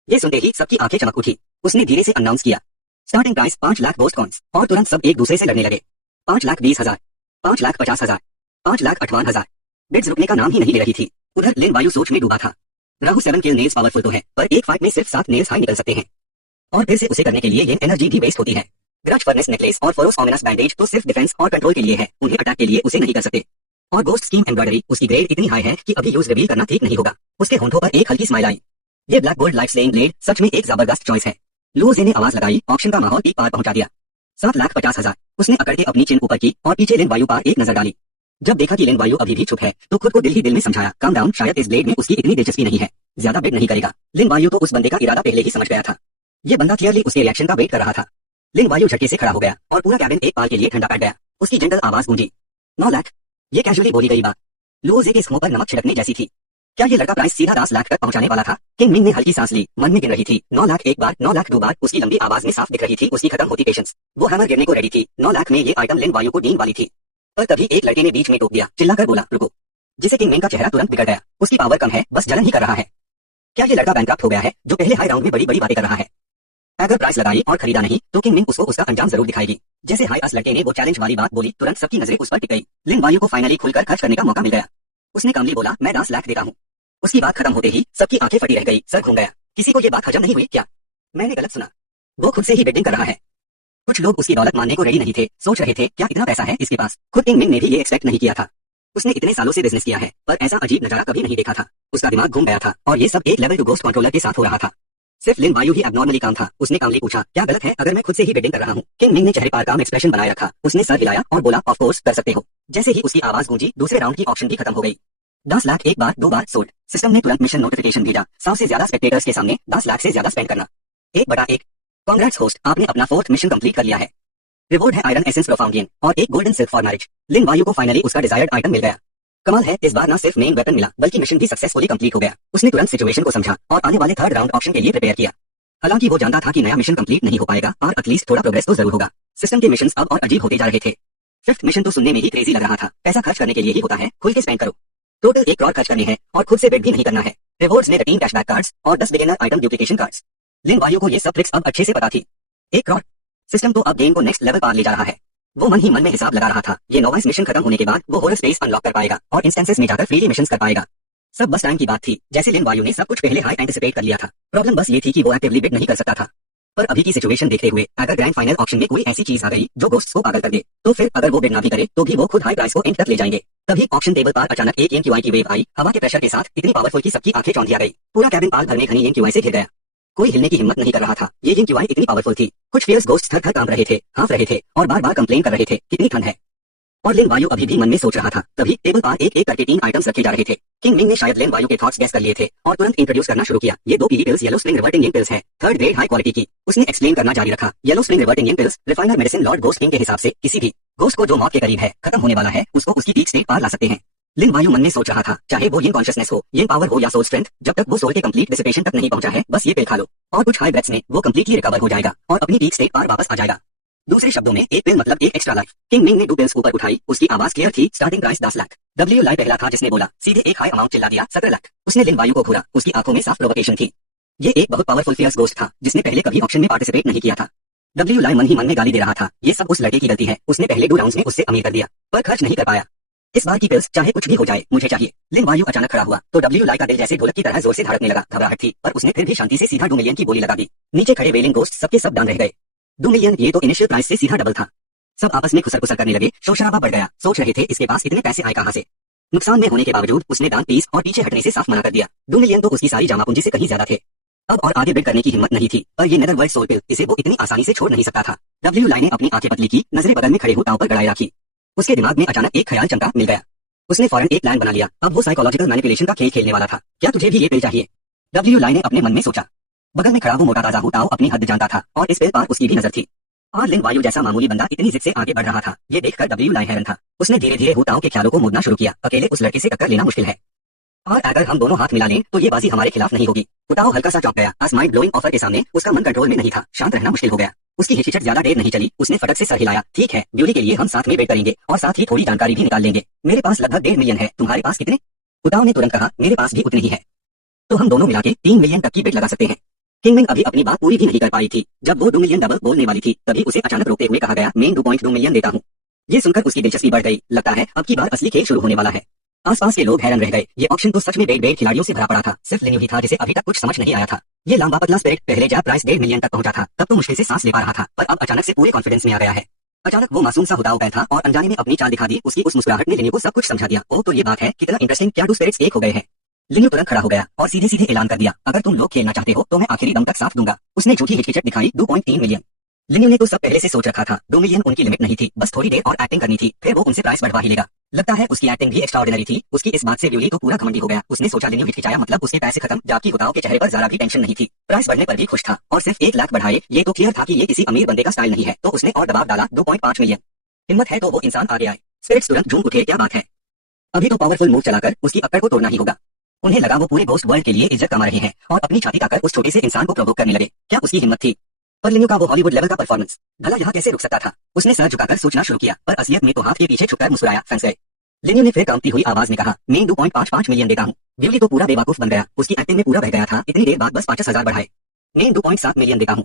ये सुनते ही सबकी आंखें चमक उठी। उसने धीरे से अनाउंस किया, starting price 5 lakh ghost coins. और तुरंत सब एक दूसरे से लड़ने लगे। 5,20,000, 5,50,000, 5,58,000। बिड्स रुकने का नाम ही नहीं ले रही थी। उधर लिन वायु सोच में डूबा था। राहु 7 किल नेल्स पावरफुल तो है, पर एक फाइट में सिर्फ 7 नेल्स हाई निकल सकते हैं और फिर से उसे करने के लिए ये एनर्जी भी वेस्ट होती है। ग्रज फर्नेस नेकलेस और फोरोस ऑमिनस बैंडेज तो सिर्फ डिफेंस और कंट्रोल के लिए है, उन्हें अटैक के लिए उसे नहीं कर सकते। और गोस्ट स्कीम एम्ब्रॉयडरी, उसकी ग्रेड इतनी हाई है कि अभी यूज रिवील करना ठीक नहीं होगा। उसके होंठों पर एक हल्की स्माइल आई। ये black gold life slaying blade सच में एक जबरदस्त चॉइस है। लूजे ने आवाज लगाई। ऑप्शन का माहौल पीक पार पहुंचा दिया। 7,50,000। उसने अकड़ के अपनी चिन ऊपर की और पीछे लिन वायु पर एक नजर डाली। जब देखा कि लिन वायु अभी भी चुप है तो खुद को दिल ही दिल में समझाया, काम डाउन, शायद इस ब्लेड में उसकी इतनी दिलचस्पी नहीं है, ज्यादा बिड नहीं करेगा। लिन वायु तो उस बंदे का इरादा पहले ही समझ गया था। ये बंदा क्लियरली उसके रिएक्शन का वेट कर रहा था। लिन वायु झटके से खड़ा हो गया और पूरा कैबिन एक पाल के लिए ठंडा पड़ गया। उसकी जेंटल आवाज गूंजी, 9 लाख। ये कैजुअली बोली गई बात लूजे के मुंह पर नमक छिड़कने जैसी थी। क्या ये लड़का प्राइस सीधा 10 लाख तक पहुंचाने वाला था? किंग मिंग ने हल्की सांस ली, मन में गिन रही थी। 9 लाख एक बार, 9 लाख दो बार। उसकी लंबी आवाज में साफ दिख रही थी उसकी खत्म होती पेशेंस। वो हैमर गिरने को रेडी थी। 9 लाख में ये आइटम लिन वायु को डीन वाली थी। पर तभी एक लड़के ने बीच में टोक दिया, चिल्लाकर बोला, रुको। जिसे किंग मिंग का चेहरा तुरंत बिगड़ गया। उसकी पावर कम है, बस जलन ही कर रहा है। क्या ये लड़का बैंकक्रप्ट हो गया है, जो पहले हाई राउंड में बड़ी बड़ी बातें कर रहा है? अगर प्राइस लगाई और खरीदा नहीं तो किंग मिंग उसको उसका अंजाम जरूर दिखाएगी। जैसे हाई अस लड़के ने वो चैलेंज वाली बात बोली, तुरंत सबकी नजरें उस पर टिक गई। लिन वायु को फाइनली खुलकर खर्च करने का मौका मिल गया। उसने कामली बोला, मैं 10 लाख देता हूँ। उसकी बात खत्म होते ही सबकी आंखें फटी रह गई, सर घूम गया। किसी को ये बात हजम नहीं हुई क्या? मैंने गलत सुना? वो खुद से ही बेटिंग कर रहा है। कुछ लोग उसकी दौलत मानने को रेडी नहीं थे, सोच रहे थे क्या इतना पैसा है इसके पास। खुद किंग मिंग ने भी ये एक्सपेक्ट नहीं किया था। उसने इतने सालों से बिजनेस किया है, पर ऐसा अजीब नजारा कभी नहीं देखा था। उसका दिमाग घूम गया था और ये सब एक लेवल 2 घोस्ट कंट्रोलर के साथ हो रहा था। सिर्फ लिन वायु ही एबनॉर्मली काम था। उसने कामली पूछा, क्या गलत है अगर मैं खुद से ही बेटिंग कर रहा हूँ? किंग मिंग ने चेहरे पर काम एक्सप्रेशन बनाए रखा। उसने सर हिलाया और बोला, ऑफ कोर्स कर सकते हो। जैसे ही उसकी आवाज गूंजी, दूसरे राउंड की ऑप्शन भी खत्म हो गई। 10 लाख एक बार, 2 बार सोल्ड। सिस्टम ने तुरंत मिशन नोटिफिकेशन भेजा, 100 से ज्यादा स्पेक्टेटर्स के सामने 10 लाख से ज्यादा स्पेंड करना। 1/1। कांग्रेट्स होस्ट, आपने अपना 4th मिशन कंप्लीट कर लिया है। रिवॉर्ड है आयरन एसेंस प्रोफाउंड गेन और एक गोल्डन सिल्क फॉर मैरिज। लिन वायु को फाइनली उसका डिजायर्ड आइटम मिल गया। कमाल है, इस बार ना सिर्फ मेन वेपन मिला बल्कि मिशन भी सक्सेसफुली कंप्लीट हो गया। उसने तुरंत सिचुएशन को समझा और आने वाले 3rd राउंड ऑप्शन के लिए प्रिपेयर किया। हालांकि वो जानता था कि नया मिशन कंप्लीट नहीं हो पाएगा, और एटलीस्ट थोड़ा प्रोग्रेस तो जरूर होगा। सिस्टम के मिशंस अब और अजीब होते जा रहे थे। 5th मिशन तो सुनने में ही क्रेजी लग रहा था। पैसा खर्च करने के लिए ही होता है, खुल के स्पेंड करो। टोटल 1 करोड़ खर्च करने हैं और खुद से बेट भी नहीं करना है। रिवॉर्ड्स में 13 कैशबैक कार्ड्स और 10 बिगिनर आइटम डुप्लीकेशन कार्ड्स। लिन वायु को ये सब ट्रिक्स अब अच्छे से पता थी। 1 करोड़। सिस्टम तो अब गेम को नेक्स्ट लेवल पार ले जा रहा है। वो मन ही मन में हिसाब लगा रहा था, ये 9वां मिशन खत्म होने के बाद वो होरर स्पेस अनलॉक कर पाएगा और इंस्टेंसेस में जाकर फ्रीली मिशंस कर पाएगा। सब बस टाइम की बात थी। जैसे लिन वायु ने सब कुछ पहले हाई एंटिसिपेट कर लिया था। प्रॉब्लम बस ये थी कि वो एक्टिवली बिड नहीं कर सकता था। पर अभी की सिचुएशन देखते हुए अगर ग्रैंड फाइनल ऑप्शन में कोई ऐसी चीज आ गई जो घोस्ट्स को पागल कर दे, तो फिर अगर वो बिड ना भी करे तो भी वो खुद हाई प्राइस को एंड तक ले जाएंगे। तभी ऑप्शन टेबल पर अचानक एक एनक्यूआई की वेव आई। हवा के प्रेशर के साथ इतनी पावरफुल कि सबकी आंखें चौंधिया गई। पूरा कैबिन पाल भर में घनी एनक्यूआई से घिर गया। कोई हिलने की हिम्मत नहीं कर रहा था। ये एनक्यूआई इतनी पावरफुल थी। कुछ फियर्स घोस्ट्स थर-थर कांप रहे थे, हाँफ रहे थे और बार-बार कंप्लेन कर रहे थे, कितनी ठंड है। और लिन वायु अभी भी मन में सोच रहा था। तभी टेबल पर एक एक करके 3 आइटम्स रखे जा रहे थे। किंग मिंग ने शायद लिन वायु के थॉट्स गैस कर लिए थे और तुरंत इंट्रोड्यूस करना शुरू किया। ये 2 पीली pills yellow spring reverting pills है, 3rd ग्रेड हाई क्वालिटी की। उसने एक्सप्लेन करना जारी रखा। Yellow spring reverting pills refiner medicine Lord ghost king के हिसाब से किसी भी घोस्ट को जो मौत के करीब है, खत्म होने वाला है, उसको उसकी पीक स्टेट पार ला सकते हैं। लिन वायु मन में सोच रहा था, चाहे वो यिन कॉन्शियसनेस हो, यिन पावर हो या सोल स्ट्रेंथ, जब तक वो सोल के कंप्लीट डिसिपेशन तक नहीं पहुंचा है, बस ये पिल खा लो और कुछ हाई ब्रेथ्स में वो कंप्लीटली रिकवर हो जाएगा और अपनी पीक स्टेट पार वापस आ जाएगा। दूसरे शब्दों में एक पिल मतलब एक एक्स्ट्रा लाइफ। किंग मिंग ने 2 पिल्स ऊपर उठाई। उसकी आवाज क्लियर थी, स्टार्टिंग प्राइस 10 लाख। डब्ल्यू लाई पहला था जिसने बोला, सीधे एक हाई अमाउंट चिल्ला दिया, 17 लाख। उसने लिन वायु को घूरा, उसकी आंखों में साफ प्रोवोकेशन थी। ये एक बहुत पावरफुल फियर्स घोस्ट था जिसने पहले कभी ऑप्शन में पार्टिसिपेट नहीं किया था। डब्ल्यू लाई मन ही मन में गाली दे रहा था, ये सब उस लड़के की गलती है, उसने पहले 2 राउंड्स में उससे अमीर कर दिया पर खर्च नहीं कर पाया। इस बार की पिल्स चाहे कुछ भी हो जाए मुझे चाहिए। लिन वायु अचानक खड़ा हुआ तो डब्ल्यू लाई का दिल जैसे ढोलक की तरह जोर से धड़कने लगा। घबराहट थी पर उसने फिर भी शांति से सीधा 2 मिलियन की बोली लगा दी। नीचे खड़े वेलिंग घोस्ट सबके सब डांग रह गए। 2 मिलियन, ये तो इनिशियल प्राइस से सीधा डबल था। सब आपस में खुसर-पुसर करने लगे, शोर-शराबा बढ़ गया। सोच रहे थे इसके पास इतने पैसे आए कहां से। नुकसान में होने के बावजूद उसने दान पीस और पीछे हटने से साफ मना कर दिया। 2 मिलियन तो उसकी सारी जमा पूंजी से कहीं ज्यादा थे। अब और आगे बिड करने की हिम्मत नहीं थी। पर ये नेदरवर्ल्ड सोल पिल, इसे वो इतनी आसानी से छोड़ नहीं सकता था। डब्ल्यू लाई ने अपनी आंखें पतली की, नजरें बगल में खड़े हुटाओं पर गड़ाए रखी। उसके दिमाग में अचानक एक ख्याल चमका, मिल गया। उसने फौरन एक प्लान बना लिया। अब वो साइकोलॉजिकल मैनिपुलेशन का खेल खेलने वाला था। क्या तुझे भी ये पिल चाहिए? डब्ल्यू लाई ने अपने मन में सोचा। बगल में खड़ा वो मोटा ताजा हुटाओ अपनी हद जानता था और इस पिल पर उसकी भी नजर थी। और लिन वायु जैसा मामूली बंदा इतनी जिद से आगे बढ़ रहा था, ये देखकर डब्ल्यू लाई हैरान था। उसने धीरे धीरे हुटाओं के ख्यालों को मोड़ना शुरू किया। अकेले उस लड़के से टक्कर लेना मुश्किल है और अगर हम दोनों हाथ मिला लें तो ये बाजी हमारे खिलाफ नहीं होगी। हुटाओ हल्का सा चौंक गया। आज माइंड ब्लोइंग ऑफर के सामने उसका मन कंट्रोल में नहीं था। शांत रहना मुश्किल हो गया। उसकी हिचकिचाहट ज्यादा देर नहीं चली। उसने फटक से सर हिलाया। ठीक है, ब्यूटी के लिए हम साथ में बेट करेंगे और साथ ही थोड़ी जानकारी भी निकाल लेंगे। मेरे पास लगभग 1.5 मिलियन है, तुम्हारे पास कितने? हुटाओ ने तुरंत कहा, मेरे पास भी उतने ही है। तो हम दोनों मिला के 3 मिलियन तक की बेट लगा सकते हैं। किंग मिंग अभी अपनी बात पूरी भी नहीं कर पाई थी। जब वो 2 मिलियन डबल बोलने वाली थी तभी उसे अचानक रोकते हुए कहा गया, मैं 2.2 मिलियन देता हूँ। ये सुनकर उसकी दिलचस्पी बढ़ गई। लगता है अब की बार असली खेल शुरू होने वाला है। आसपास के लोग हैरान रह गए। ये ऑप्शन तो सच में बेट खिलाड़ियों से भरा पड़ा था। सिर्फ लिन ही था जिसे अभी तक कुछ समझ नहीं आया था। ये लंबा पतला स्पिरिट पहले जब प्राइस 1.5 मिलियन तक पहुंचा था तब तो मुश्किल से सांस ले पा रहा था, पर अब अचानक से पूरे कॉन्फिडेंस में आ गया है। अचानक वो मासूम सा हुटाओ था और अनजाने में अपनी चाल दिखा दी। उसकी उस मुस्कुराहट ने लिन्यू को सब कुछ समझा दिया। ओ तो ये बात है, कितना इंटरेस्टिंग, क्या 2 स्पिरिट्स एक हो गए हैं। लिन्यू तुरंत खड़ा हो गया और सीधे सीधे ऐलान कर दिया, अगर तुम लोग खेलना चाहते हो तो मैं आखिरी दम तक साथ दूंगा। उसने झूठी हिचकिचाहट दिखाई। 2.3 मिलियन। लिन्यू ने तो सब पहले से सोच रखा था। 2 मिलियन उनकी लिमिट नहीं थी, बस थोड़ी देर और एक्टिंग करनी थी, फिर वो उनसे प्राइस बढ़वा ही लेगा। लगता है उसकी एक्टिंग भी एक्स्ट्राऑर्डिनरी थी। उसकी इस बात से ब्यूली तो पूरा घमंडी हो गया। उसने सोचा लिन्यू हिचकिचाया मतलब उसके पैसे खत्म, जबकि हुटाओ के चेहरे पर जरा भी टेंशन नहीं थी। प्राइस बढ़ने पर भी खुश था और सिर्फ 1 लाख बढ़ाए, ये तो क्लियर था कि ये किसी अमीर बंदे का स्टाइल नहीं है। तो उसने और दबाव डाला, 2.5 मिलियन। हिम्मत है तो वो इंसान आगे आए। स्पिरिट्स तुरंत झूम उठे, क्या बात है, अभी तो पावरफुल मूव चलाकर उसकी अक्कड़ को तोड़ना ही होगा। उन्हें लगा वो पूरे गोस्ट वर्ल्ड के लिए इज्जत कमा रहे हैं और अपनी छाती काकर उस छोटे से इंसान को प्रोवोक करने लगे। क्या उसकी हिम्मत थी? पर लिन्यू का वो हॉलीवुड लेवल का परफॉर्मेंस भला यहाँ कैसे रुक सकता था? उसने सर झुकाकर सोचना शुरू किया, पर असलियत में तो हाथ के पीछे छुपकर मुस्कुराया फंस गए। लिन्यू ने फिर कांपती हुई आवाज में कहा, मैं 2.55 मिलियन देता हूँ। ब्यूली तो पूरा बेवकूफ बन गया, उसकी एक्टिंग में पूरा बह गया था। इतनी देर बाद बस 50,000 बढ़ाए। मैं 2.7 मिलियन देता हूँ।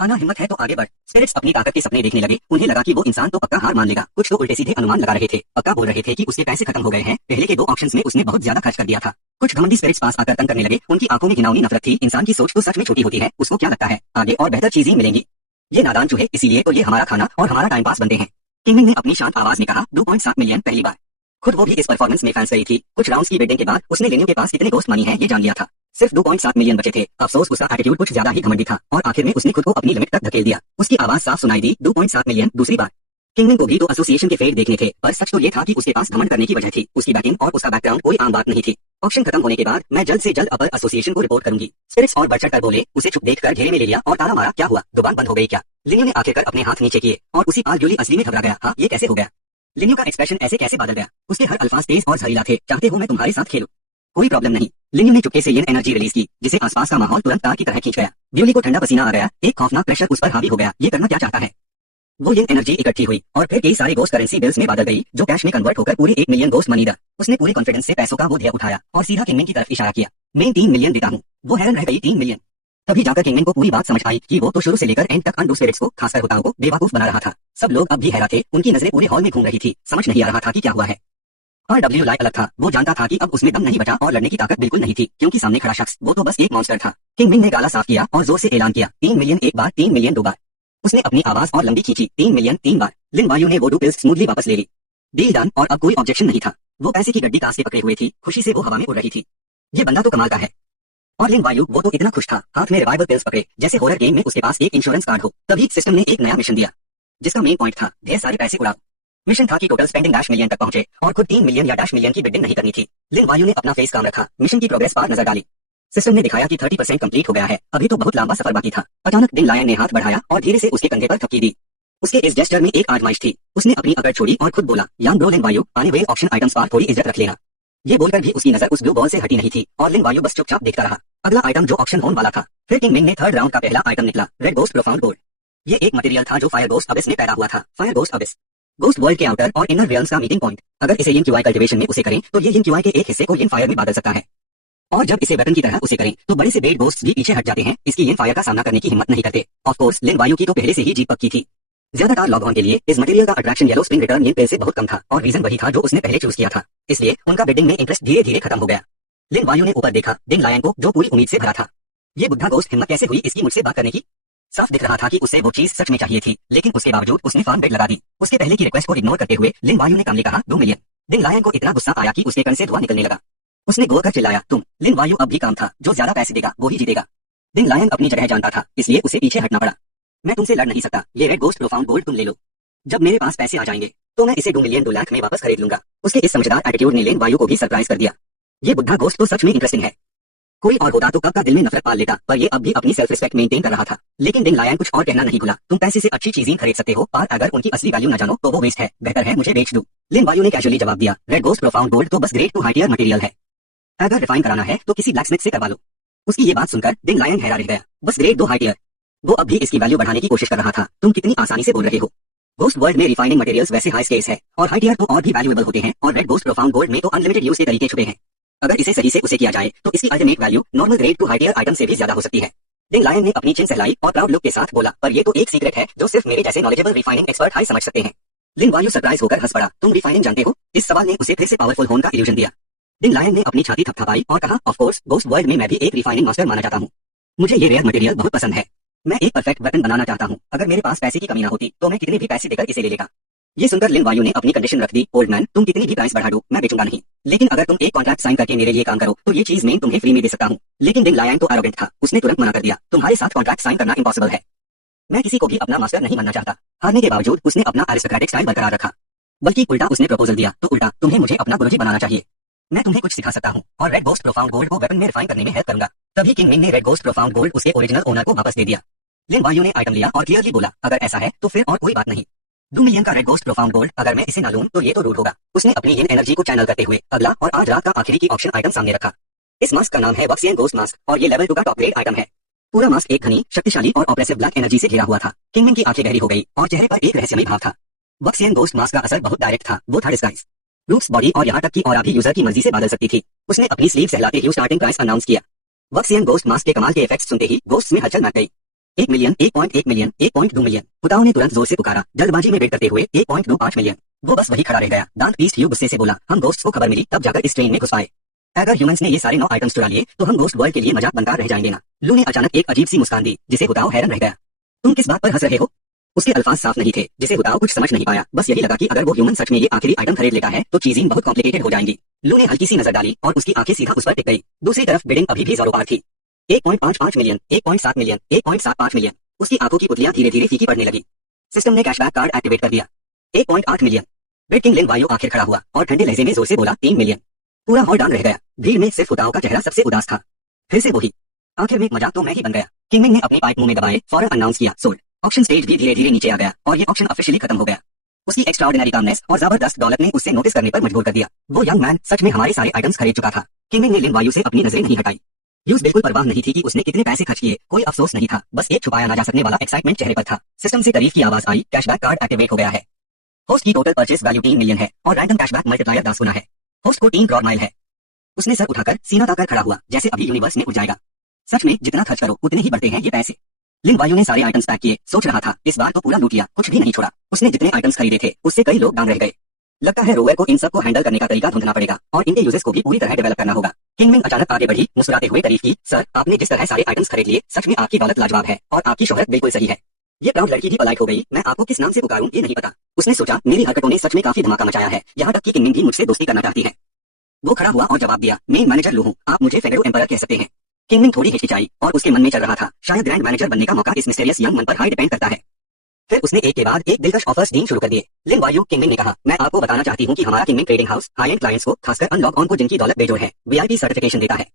आना हिम्मत है तो आगे बढ़। स्पिरिट्स अपनी ताकत के सपने देखने लगे। उन्हें लगा कि वो इंसान तो पक्का हार मान लेगा। कुछ तो उल्टे सीधे अनुमान लगा रहे थे। पक्का बोल रहे थे कि उसके पैसे खत्म हो गए हैं। पहले के 2 ऑप्शंस में उसने बहुत ज्यादा खर्च कर दिया था। कुछ घमंडी स्पिरिट्स पास आकर तंग करने लगे। उनकी आंखों में घिनौनी नफरत थी। इंसान की सोच तो सच में छोटी होती है। उसको क्या लगता है आगे और बेहतर चीजें मिलेंगी? ये नादान चूहे, इसीलिए तो ये हमारा खाना और हमारा टाइम पास बनते हैं। किंगमिन ने अपनी शांत आवाज में कहा, 2.7 मिलियन पहली बार। खुद वो भी इस परफॉर्मेंस में फंस गई थी। कुछ राउंड्स की बिडिंग के बाद उसने लिन्यू के पास कितने गोस्ट मनी है ये जान लिया था। सिर्फ 2.7 मिलियन बचे थे। अफसोस उसका एटीट्यूड कुछ ज्यादा ही घमंडी था और आखिर में उसने खुद को अपनी लिमिट तक धकेल दिया। उसकी आवाज साफ सुनाई दी, 2.7 मिलियन दूसरी बार। किंगमिन को भी तो एसोसिएशन के फेड देखने थे, पर सच तो ये था कि उसके पास घमंड करने की वजह थी। उसकी बैटिंग और उसका बैकग्राउंड कोई आम बात नहीं थी। ऑप्शन खत्म होने के बाद मैं जल्द से जल्द अपर एसोसिएशन को रिपोर्ट करूंगी। स्पिरिट्स और बढ़ चढ़कर बोले। उसे चुप देखकर घेरे में ले लिया और ताला मारा। क्या हुआ? दुकान बंद हो गई क्या? लिन्यू ने आखिरकार अपने हाथ नीचे किए और उसी पाल ब्यूली असली में घबरा गया। हाँ, ये कैसे हो गया? लिन्यू का एक्सप्रेशन ऐसे कैसे बदल गया? उसके हर अल्फाज तेज और जहरीला थे। चाहते हो मैं तुम्हारे साथ खेलूं? कोई प्रॉब्लम नहीं। लिन्यू ने चुपके से ये एनर्जी रिलीज की, जिसे आसपास का माहौल तुरंत तार की तरह खींच गया। ब्यूली को ठंडा पसीना आ गया। एक खौफनाक प्रेशर उस पर हावी हो गया। ये करना क्या चाहता है? वो ये एनर्जी इकट्ठी हुई और फिर कई सारे गोस्ट करेंसी बिल्स में बदल गई, जो कैश में कन्वर्ट होकर पूरे 1 मिलियन गोस्ट मनी दा। उसने पूरे कॉन्फिडेंस से पैसों का वो ढेर उठाया और सीधा किंगमिन की तरफ इशारा किया। मैं 3 मिलियन देता हूँ। वो हैरान रह गई। 3 मिलियन? तभी जाकर किंगमिन को पूरी बात समझ आई कि वो तो शुरू से लेकर एंड तक अनडू स्पिरिट्स को, खासकर होताओं को बेवकूफ बना रहा था। सब लोग अब भी हैरान थे। उनकी नजरें पूरे हॉल में घूम रही थी। समझ नहीं आ रहा था कि क्या हुआ है। RW लाइक अलग था। वो जानता था कि अब उसमें दम नहीं बचा और लड़ने की ताकत बिल्कुल नहीं थी, क्योंकि सामने खड़ा शख्स वो तो बस एक मॉन्स्टर था। किंगमिन ने गाला साफ किया और जोर से ऐलान किया, 3 मिलियन एक बार, 3 मिलियन 2 बार। उसने अपनी आवाज और लंबी खींची, 3 मिलियन 3 बार। लिन वायु ने वो 2 पिल्स स्मूथली वापस ले ली। डील डन, और अब कोई ऑब्जेक्शन नहीं था। वो पैसे की गड्डी कास के पकड़े हुए थी। खुशी से वो हवा में उड़ रही थी। ये बंदा तो कमाल का है। और लिन वायु वो तो इतना खुश था, हाथ में रिवाइवल पिल्स पकड़े, जैसे हॉरर गेम में उसके पास एक इंश्योरेंस कार्ड हो। तभी सिस्टम ने एक नया मिशन दिया, जिसका मेन पॉइंट था ढेर सारे पैसे उड़ाओ। मिशन था कि टोटल स्पेंडिंग डैश मिलियन तक पहुंचे और खुद 3 मिलियन या डैश मिलियन की बिडिंग नहीं करनी थी। लिन वायु ने अपना फेस काम रखा, मिशन की प्रोग्रेस पर नजर डाली। सिस्टम ने दिखाया कि 30% कंप्लीट हो गया है। अभी तो बहुत लंबा सफर बाकी था। अचानक डिन लायन ने हाथ बढ़ाया और धीरे से उसके कंधे पर थपकी दी। उसके इस जेस्चर में एक आजमाइश थी। उसने अपनी अकड़ छोड़ी और खुद बोला, यान ब्रो लिन वायु, आने वाले ऑप्शन आइटम्स पर थोड़ी इज्जत रख लेना। ये बोलकर भी उसकी नजर उस ब्लू बॉल से हटी नहीं थी और लिन वायु बस चुपचाप देखता रहा। अगला आइटम जो ऑप्शन होने वाला था। फिर किंगमिन ने थर्ड राउंड का पहला आइटम निकला, रेड गोस्ट प्रोफाउंड गोल्ड। ये एक मटेरियल था जो फायर गोस्ट अबिस में पैदा हुआ था। Fire ghost Abish, ghost world के आउटर और इनर रियल्म्स का मीटिंग पॉइंट। अगर इसे यिन क्यूआई कल्टीवेशन में उसे करें तो ये यिन क्यूआई के एक हिस्से को यिन फायर में बदल सकता है। और जब इसे वेपन की तरह उसे करें तो बड़े से बेड गोस्ट्स भी पीछे हट जाते हैं। इसकी यिन फायर का सामना करने की हिम्मत नहीं करते। ऑफ कोर्स लिन वायु की तो पहले से ही जीत पक्की थी। ज्यादातर लॉग ऑन के लिए इस मटेरियल का अट्रैक्शन येलो स्प्रिंग रिटर्न यिन पेल से बहुत कम था और रीजन वही था जो उसने पहले चूज किया था। इसलिए उनका बिडिंग में इंटरेस्ट धीरे धीरे खत्म हो गया। लिन वायु ने ऊपर देखा, डिन लायन को, जो पूरी उम्मीद से भरा था। ये बुद्धा गोस्ट हिम्मत कैसे हुई इसकी मुझसे बात करने की? साफ दिख रहा था कि उसे वो चीज सच में चाहिए थी, लेकिन उसके बावजूद उसने फर्म बेट लगा दी। उसके पहले की रिक्वेस्ट को इग्नोर करते हुए लिन वायु ने कामली कहा, 2 मिलियन। डिन लायन को इतना गुस्सा आया कि उसके कण से धुआं निकलने लगा। उसने गोर कर चिल्लाया, तुम। लिन वायु अब भी काम था, जो ज्यादा पैसे देगा वो ही जीतेगा। डिन लायन अपनी जगह जानता था, इसलिए उसे पीछे हटना पड़ा। मैं तुमसे लड़ नहीं सकता, ये रेड गोस्ट प्रोफाउंड गोल्ड तुम ले लो। जब मेरे पास पैसे आ जाएंगे तो मैं इसे 2 मिलियन 2 लाख में वापस खरीद लूंगा। उसके इस समझदार एटीट्यूड ने लिन वायु को भी सरप्राइज कर दिया। ये बुद्धा गोस्ट तो सच में इंटरेस्टिंग है। कोई और होता तो कब का दिल में नफरत पाल लेता, पर ये अब भी अपनी सेल्फ रिस्पेक्ट मेंटेन कर रहा था। लेकिन डिन लायन कुछ और कहना नहीं भूला, तुम पैसे से अच्छी चीजें खरीद सकते हो, पर अगर उनकी असली वैल्यू न जानो तो वो वेस्ट है। बेहतर है मुझे बेच दो। लिन वायु ने कैजुअली जवाब दिया, रेड गोस्ट प्रोफाउंड गोल्ड तो बस grade to high tier material है। अगर रिफाइन कराना है तो किसी ब्लैकस्मिथ से करवा लो। उसकी ये बात सुनकर डिन लायन हैरान रह गया। बस ग्रेड 2 हाई टियर? वो अब भी इसकी वैल्यू बढ़ाने की कोशिश कर रहा था। तुम कितनी आसानी से बोल रहे हो। गोस्ट वर्ल्ड में रिफाइनिंग मटेरियल्स वैसे हाई स्केल्स है और हाई टियर तो और भी वैल्यूएबल होते हैं, और रेड गोस्ट प्रोफाउंड गोल्ड में तो अनलिमिटेड यूज के तरीके छुपे हैं। अगर इसे सही से उसे किया जाए तो इसकी ultimate value normal grade to high tier item से भी ज्यादा हो सकती है। डिन लायन ने अपनी चिन सहलाई और प्राउड लुक के साथ बोला, पर ये तो एक सीक्रेट है जो सिर्फ मेरे जैसे नॉलेजेबल रिफाइनिंग एक्सपर्ट हाई समझ सकते हैं। लिन वायु सरप्राइज होकर हंस पड़ा, तुम रिफाइनिंग जानते हो? इस सवाल ने उसे फिर से पावरफुल होने का इल्यूजन दिया। डिन लायन ने अपनी छाती थपथपाई और कहा, ऑफ कोर्स, गोस्ट वर्ल्ड में मैं भी एक रिफाइनिंग मास्टर माना जाता हूँ। मुझे ये रेयर मटेरियल बहुत पसंद है। मैं एक परफेक्ट वेपन बनाना चाहता हूँ। अगर मेरे पास पैसे की कमी ना होती तो मैं कितने भी पैसे देकर इसे ले लेगा। ये सुनकर लिन वायु ने अपनी कंडीशन रख दी, ओल्ड मैन, तुम कितनी भी प्राइस बढ़ा दो, मैं बेचूंगा नहीं। लेकिन अगर तुम एक कॉन्ट्रैक्ट साइन करके मेरे लिए काम करो तो ये चीज मैं तुम्हें फ्री में दे सकता हूँ। लेकिन डिन लायन तो एरोगेंट था, उसने तुरंत मना कर दिया, तुम्हारे साथ कॉन्ट्रैक्ट साइन करना इम्पॉसिबल है। मैं किसी को भी अपना मास्टर नहीं बनना चाहता। हारने के बावजूद उसने अपना एरिस्टोक्रेटिक स्टाइल बरकरार रखा। बल्कि उल्टा उसने प्रपोजल दिया, तो उल्टा तुम्हें मुझे अपना गुरुजी बनाना चाहिए। मैं तुम्हें कुछ सिखा सकता हूँ और रेड गोस्ट प्रोफाउंड गोल्ड को वेपन में रिफाइन करने में हेल्प करूंगा। तभी किंगमिन ने रेड गोस्ट प्रोफाउंड गोल्ड उसके ओरिजिनल ओनर को वापस दे दिया। लिन वायु ने आइटम लिया और क्लियरली बोला, अगर ऐसा है तो फिर और कोई बात नहीं। 2 मिलियन का रेड गोस्ट प्रोफाउंड गोल्ड, अगर मैं इसे ना लूं तो ये तो रूड होगा। उसने अपनी इन एनर्जी को चैनल करते हुए अगला और आज रात का आखिरी की ऑप्शन आइटम सामने रखा। इस मास्क का नाम है वक्सियन गोस्ट मास्क और ये लेवल 2 का टॉप ग्रेड आइटम है। पूरा मास्क एक घनी, शक्तिशाली और ऑपरेसिव ब्लैक एनर्जी से घिरा हुआ था। किंगमिन की आंखें गहरी हो गई और चेहरे पर एक रहस्यमय भाव था। वक्सियन गोस्ट मास्क का असर बहुत डायरेक्ट था, वो था डिस्गाइज। रूप्स बॉडी और यहाँ तक कि ऑरा भी यूजर की मर्जी से बदल सकती थी। उसने अपनी स्लीव सहलाते ही स्टार्टिंग प्राइस अनाउंस किया। वक्सियन गोस्ट मास्क के कमाल के इफेक्ट्स सुनते ही गोस्ट्स में हलचल मच गई। 1 मिलियन, 1.1 मिलियन, 1.2 मिलियन। हुताओं ने तुरंत जोर से पुकारा, जल्दबाजी में वेट करते हुए 1.25 मिलियन। वो बस वही खड़ा रह गया। दांत पीसते हुए गुस्से से बोला, हम गोस्ट्स को खबर मिली तब जाकर इस ट्रेन में घुस पाए। अगर ह्यूमंस ने ये सारे 9 आइटम्स चुरा लिए तो हम गोस्ट वर्ल्ड के लिए मजाक बनकर रह जाएंगे ना। लू ने अचानक एक अजीब सी मुस्कान दी जिसे हुताओ हैरान रह गया। तुम किस बात पर हंस रहे हो? उसके अल्फाज साफ नहीं थे, जिसे हुताओ कुछ समझ नहीं पाया। बस यही लगा कि अगर वो ह्यूमन सच में ये आखिरी आइटम खरीद लेता है तो चीजें बहुत कॉम्प्लिकेटेड हो जाएंगी। लू ने हल्की सी नजर डाली और उसकी आंखें सीधा उस पर टिक गई। दूसरी तरफ बिडिंग अभी भी जोरों पार थी। 1.55 मिलियन, 1.7 मिलियन, 1.75 मिलियन। उसकी आंखों की पुतलियां धीरे धीरे फीकी पड़ने लगी। सिस्टम ने कैशबैक कार्ड एक्टिवेट कर दिया। 1.8 मिलियन। बिड किंग लिन वायो आखिर खड़ा हुआ और ठंडे लहजे में जोर से बोला, 3 मिलियन। पूरा हॉल डांग रह गया। भीड़ में सिर्फ हुताओ का चेहरा सबसे उदास था। फिर से वही, आखिर में मजाक तो मैं ही बन गया। किंगमिन ने अपनी पाइप मुंह में दबाए फौरन अनाउंस किया, सोल्ड। ऑक्शन स्टेज भी धीरे धीरे नीचे आ गया और ये ऑक्शन ऑफिशियली खत्म हो गया। उसकी एक्स्ट्राऑर्डिनरी कामनेस और जबरदस्त दौलत ने उससे नोटिस करने पर मजबूर कर दिया। वो यंग मैन सच में हमारे सारे आइटम्स खरीद चुका था। किंगमिन ने लिन वायु से अपनी नजरें नहीं हटाई। यूज बिल्कुल परवाह नहीं थी कि उसने कितने पैसे खर्च किए, कोई अफसोस नहीं था, बस एक छुपाया ना जा सकने वाला एक्साइटमेंट चेहरे पर था। सिस्टम से तारीफ की आवाज आई, कैशबैक कार्ड एक्टिवेट हो गया है। होस्ट की टोटल परचेस वैल्यू 3 मिलियन है और रैंडम कैशबैक मल्टीप्लायर 10 गुना है। होस्ट को 3 करोड़ माइल है। उसने सर उठाकर सीना ताकर खड़ा हुआ जैसे अभी यूनिवर्स में उड़ जाएगा। सच में जितना खर्च करो उतने ही बढ़ते हैं ये पैसे। लिन वायु ने सारे आइटम्स पैक किए, सोच रहा था इस बार तो पूरा लूट लिया, कुछ भी नहीं छोड़ा। उसने जितने आइटम्स खरीदे थे उससे कई लोग डांग रह गए। लगता है रोवर को इन सब को हैंडल करने का तरीका ढूंढना पड़ेगा और इनके यूजर्स को भी पूरी तरह डेवलप करना होगा। किंगमिन अचानक आगे बढ़ी, मुस्कुराते हुए तारीफ की, सर आपने जिस तरह सारे आइटम्स खरीद लिए सच में आपकी दौलत लाजवाब है और आपकी शोहरत बिल्कुल सही है। ये प्राउड लड़की भी पोलाइट हो गई, मैं आपको किस नाम से पुकारूं ये नहीं पता। उसने सोचा मेरी हरकतों ने सच में काफी धमाका मचाया है, यहाँ तक कि किंगमिन भी मुझसे दोस्ती करना चाहती है। वो खड़ा हुआ और जवाब दिया, मेन मैनेजर लू हूं, आप मुझे फेगरो एम्परर कह सकते हैं। किंगमिन थोड़ी हिचकिचाई और उसके मन में चल रहा था, शायद ग्रैंड मैनेजर बनने का मौका इस मिस्टीरियस यंग मन पर हाई डिपेंड करता है। फिर उसने एक के बाद एक दिलकश ऑफर्स देना शुरू कर दिए। लिन वायु, किंगमिन ने कहा, मैं आपको बताना चाहती हूँ कि हमारा Kingmin trading house high end clients को, खासकर अनलॉक ऑन को जिनकी दौलत बेजोड़ है, वीआईपी सर्टिफिकेशन देता है।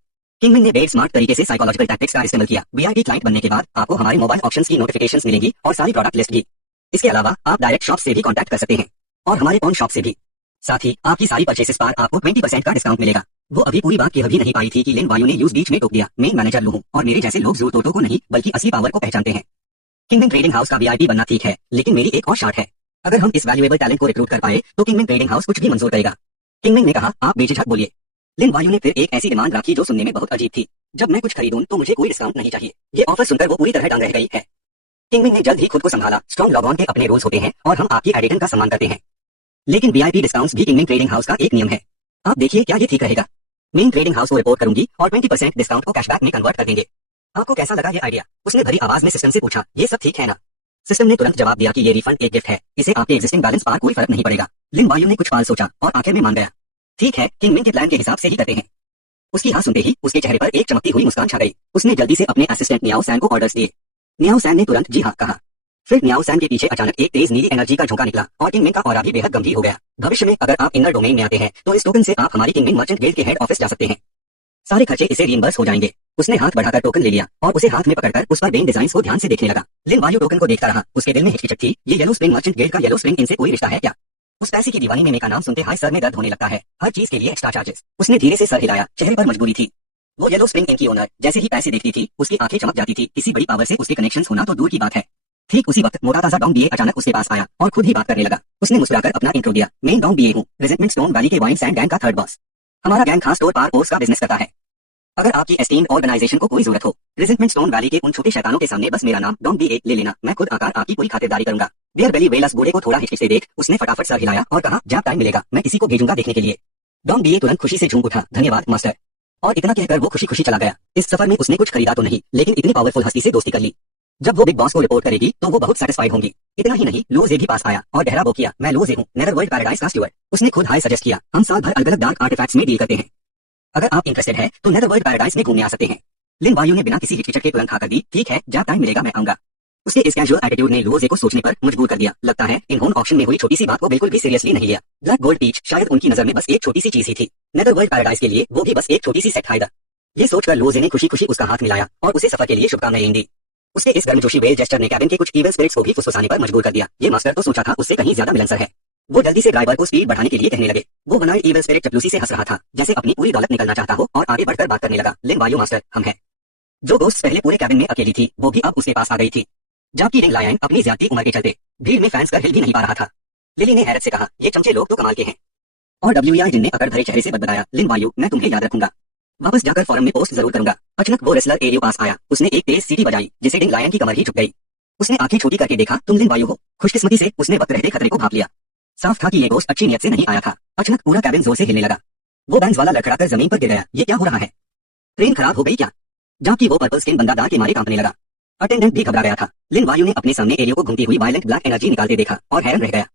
किंगमिन ने बेड स्मार्ट तरीके से साइकोलॉजिकल टैक्टिक्स का इस्तेमाल किया। वीआईपी क्लाइंट बनने के बाद आपको हमारे मोबाइल ऑप्शंस की नोटिफिकेशंस मिलेंगी और सारी प्रोडक्ट लिस्ट भी। इसके अलावा आप डायरेक्ट शॉप से भी कॉन्टैक्ट कर सकते हैं और हमारे पॉन शॉप से भी। साथ ही आपकी सारी परचेसेस पर आपको 20% का डिस्काउंट मिलेगा। वो अभी पूरी बात कह भी नहीं पाई थी कि लिन वायु ने यूज बीच में टोक दिया, मेन मैनेजर लू हूं और मेरे जैसे लोग जूटोटो को नहीं बल्कि असली पावर को पहचानते हैं। किंगमिन ट्रेडिंग हाउस का वीआईपी बनना ठीक है, लेकिन मेरी एक और शर्त है, अगर हम इस वैल्यूएबल टैलेंट को रिक्रूट कर पाए तो किंगमिन ट्रेडिंग हाउस कुछ भी मंजूर करेगा। किंगमिन ने कहा, आप बेझिझक बोलिए। लिन वायु ने फिर एक ऐसी डिमांड रखी जो सुनने में बहुत अजीब थी, जब मैं कुछ खरीदूं तो मुझे कोई डिस्काउंट नहीं चाहिए। ये ऑफर सुनकर वो पूरी तरह डांग रह गई है। किंगमिन ने जल्द ही खुद को संभाला, स्ट्रॉन्ग लॉग ऑन के अपने रूल्स होते हैं और हम आपकी एडिटिंग का सम्मान करते हैं, लेकिन वीआईपी डिस्काउंट्स भी किंगमिन ट्रेडिंग हाउस का एक नियम है। आप देखिए क्या ये ठीक रहेगा। मेन ट्रेडिंग हाउस को रिपोर्ट करूंगी और 20% डिस्काउंट को कैशबैक में कन्वर्ट कर देंगे। आपको कैसा लगा ये आइडिया? उसने भरी आवाज में सिस्टम से पूछा, ये सब ठीक है ना? सिस्टम ने तुरंत जवाब दिया कि ये रिफंड एक गिफ्ट है, इसे आपके एग्जिस्टिंग बैलेंस पर कोई फर्क नहीं पड़ेगा। लिन वायु ने कुछ पाल सोचा और आखिर में मान गया। ठीक है, किंगमिन के प्लान के हिसाब से ही करते हैं। उसकी हाँ सुनते ही उसके चेहरे पर एक चमकती हुई मुस्कान छा गई। उसने जल्दी से अपने असिस्टेंट मियाओ सैन को ऑर्डर्स दिए। मियाओ सैन ने तुरंत जी हाँ कहा। फिर मियाओ सैन के पीछे अचानक एक तेज नीली एनर्जी का झोंका निकला और किंगमिन का ऑरा भी बेहद गंभीर हो गया। भविष्य में अगर आप इनर डोमेन में आते हैं तो इस टोकन से आप हमारी किंगमिन मर्चेंट गिल्ड के हेड ऑफिस जा सकते हैं। सारे खर्चे इसे रीइंबर्स हो जाएंगे। उसने हाथ बढ़ाकर टोकन ले लिया और उसे हाथ में पकड़कर उस पर बेन डिजाइन को ध्यान से देखने लगा। लिन वायु टोकन को देखता रहा, उसके दिल में हिचकिचक थी, ये येलो स्प्रिंग मर्चेंट गिल्ड का येलो स्प्रिंग इनसे कोई रिश्ता है क्या? उस पैसे की दीवानी में का नाम सुनते हाय सर में दर्द होने लगता है, हर चीज के लिए एक्स्ट्रा चार्जेस। उसने धीरे से सर हिलाया, चेहरे पर मजबूरी थी। वो येलो स्प्रिंग इनकी ओनर जैसे ही पैसे देखती थी उसकी आंखें चमक जाती थी, किसी बड़ी पावर से उसके कनेक्शंस होना तो दूर की बात है। ठीक उसी वक्त मोटा ताजा डॉन बीए अचानक उसके पास आया और खुद ही बात करने लगा। उसने मुस्कुराकर अपना इंट्रो दिया, मैं डॉन बीए हूँ, रेजेंटमेंट स्टोन वैली के वाइन सैंड गैंग का थर्ड बॉस। हमारा गैंग खास तौर पर पोर्स का बिजनेस करता है। अगर आपकी एस्टीम्ड ऑर्गेनाइजेशन को कोई जरूरत हो, रेजेंटमेंट स्टोन वैली के उन छोटे शैतानों के सामने बस मेरा नाम डॉन बीए ले लेना, मैं खुद आकर आपकी पूरी खातिरदारी करूंगा। बियर बेली वेलस बूढ़े को थोड़ा हिचकिच से देख उसने फटाफट सर हिलाया और कहा, जब टाइम मिलेगा मैं किसी को भेजूंगा देखने के लिए। डॉन बीए तुरंत खुशी से झूम उठा, धन्यवाद मास्टर। और इतना कहकर वो खुशी खुशी चला गया। इस सफर में उसने कुछ खरीदा तो नहीं, लेकिन इतनी पावरफुल हस्ती से दोस्ती कर ली। जब वो बिग बॉस को रिपोर्ट करेगी तो वो बहुत सेटिस्फाइड होंगी। इतना ही नहीं, लोजे भी पास आया और गहरा वो किया, मैं लोजे हूँ, नेदरवर्ल्ड पैराडाइज का स्टूअर्ड। उसने खुद हाय सजेस्ट किया, हम साल भर अलग अलग डार्क आर्टिफैक्ट्स में डील करते हैं, अगर आप इंटरेस्टेड है तो नेदरवर्ल्ड पैराडाइज में घूमने आ सकते हैं। लिन वायु ने बिना किसी हिचकिचाहट के तुरंत हाँ कर दी, ठीक है, जब टाइम मिलेगा मैं आऊंगा। उसके इस कैजुअल एटीट्यूड ने लोजे को सोचने पर मजबूर कर दिया। लगता है इन्होंने ऑप्शन में हुई छोटी सी बात को बिल्कुल भी सीरियसली नहीं लिया। ब्लैक गोल्ड पीच शायद उनकी नजर में बस एक छोटी सी चीज ही थी, नेदरवर्ल्ड पैराडाइज के लिए वो भी बस एक छोटी सी सेट हाइडर। ये सोचकर लोजे ने खुशी खुशी उसका हाथ मिलाया और उसे सफर के लिए शुभकामनाएं दी। उसके इस गर्मजोशी वेल जेस्चर ने कैबिन के कुछ इविल स्पिरिट्स को भी फुसफुसाने पर मजबूर कर दिया। ये मास्टर तो सोचा था उससे कहीं ज्यादा मिलनसार है। वो जल्दी से ड्राइवर को स्पीड बढ़ाने के लिए कहने लगे। वो वन आइड इविल स्पिरिट चपलूसी से हंस रहा था, जैसे अपनी पूरी दौलत निकलना चाहता हो, और आगे बढ़कर बात करने लगा। लिन वायु मास्टर, हम हैं। जो गोस्ट पहले पूरे कैबिन में अकेली थी, वो भी अब उसके पास आ गई थी। जबकि रिंग लायन अपनी ज्यादती उम्र के चलते भीड़ में फैंस कर हिल भी नहीं पा रहा था। लिली ने हैरत से कहा, ये चमचे लोग तो कमाल के हैं। और WEI जिन ने अकड़ भरे चेहरे से बदबदाया, लिन वायु, मैं तुम्हें याद रखूंगा। वापस जाकर फोरम में पोस्ट जरूर करूंगा। अचानक वो रेसलर एलियो पास आया। उसने एक तेज सीटी बजाई, जिसे रिंग लायन की कमर ही झुक गई। उसने आंखें छोटी करके देखा, तुम लिन वायु हो। खुशकिस्मती से उसने वक्त रहते खतरे को भाप लिया। साफ था कि ये गोस्ट अच्छी नियत से नहीं आया था। अचानक पूरा कैबिन जोर से हिलने लगा। वो बैंस वाला लड़खड़ाकर जमीन पर गिर गया। ये क्या हो रहा है? ट्रेन खराब हो गई क्या? जबकि वो पर्पल स्किन बंदा दांत के मारे कांपने लगा। अटेंडेंट भी घबरा गया था। लिन वायु ने अपने सामने एलियो को घूमती हुई वायलेंट ब्लैक एनर्जी निकालते देखा और हैरान रह गया।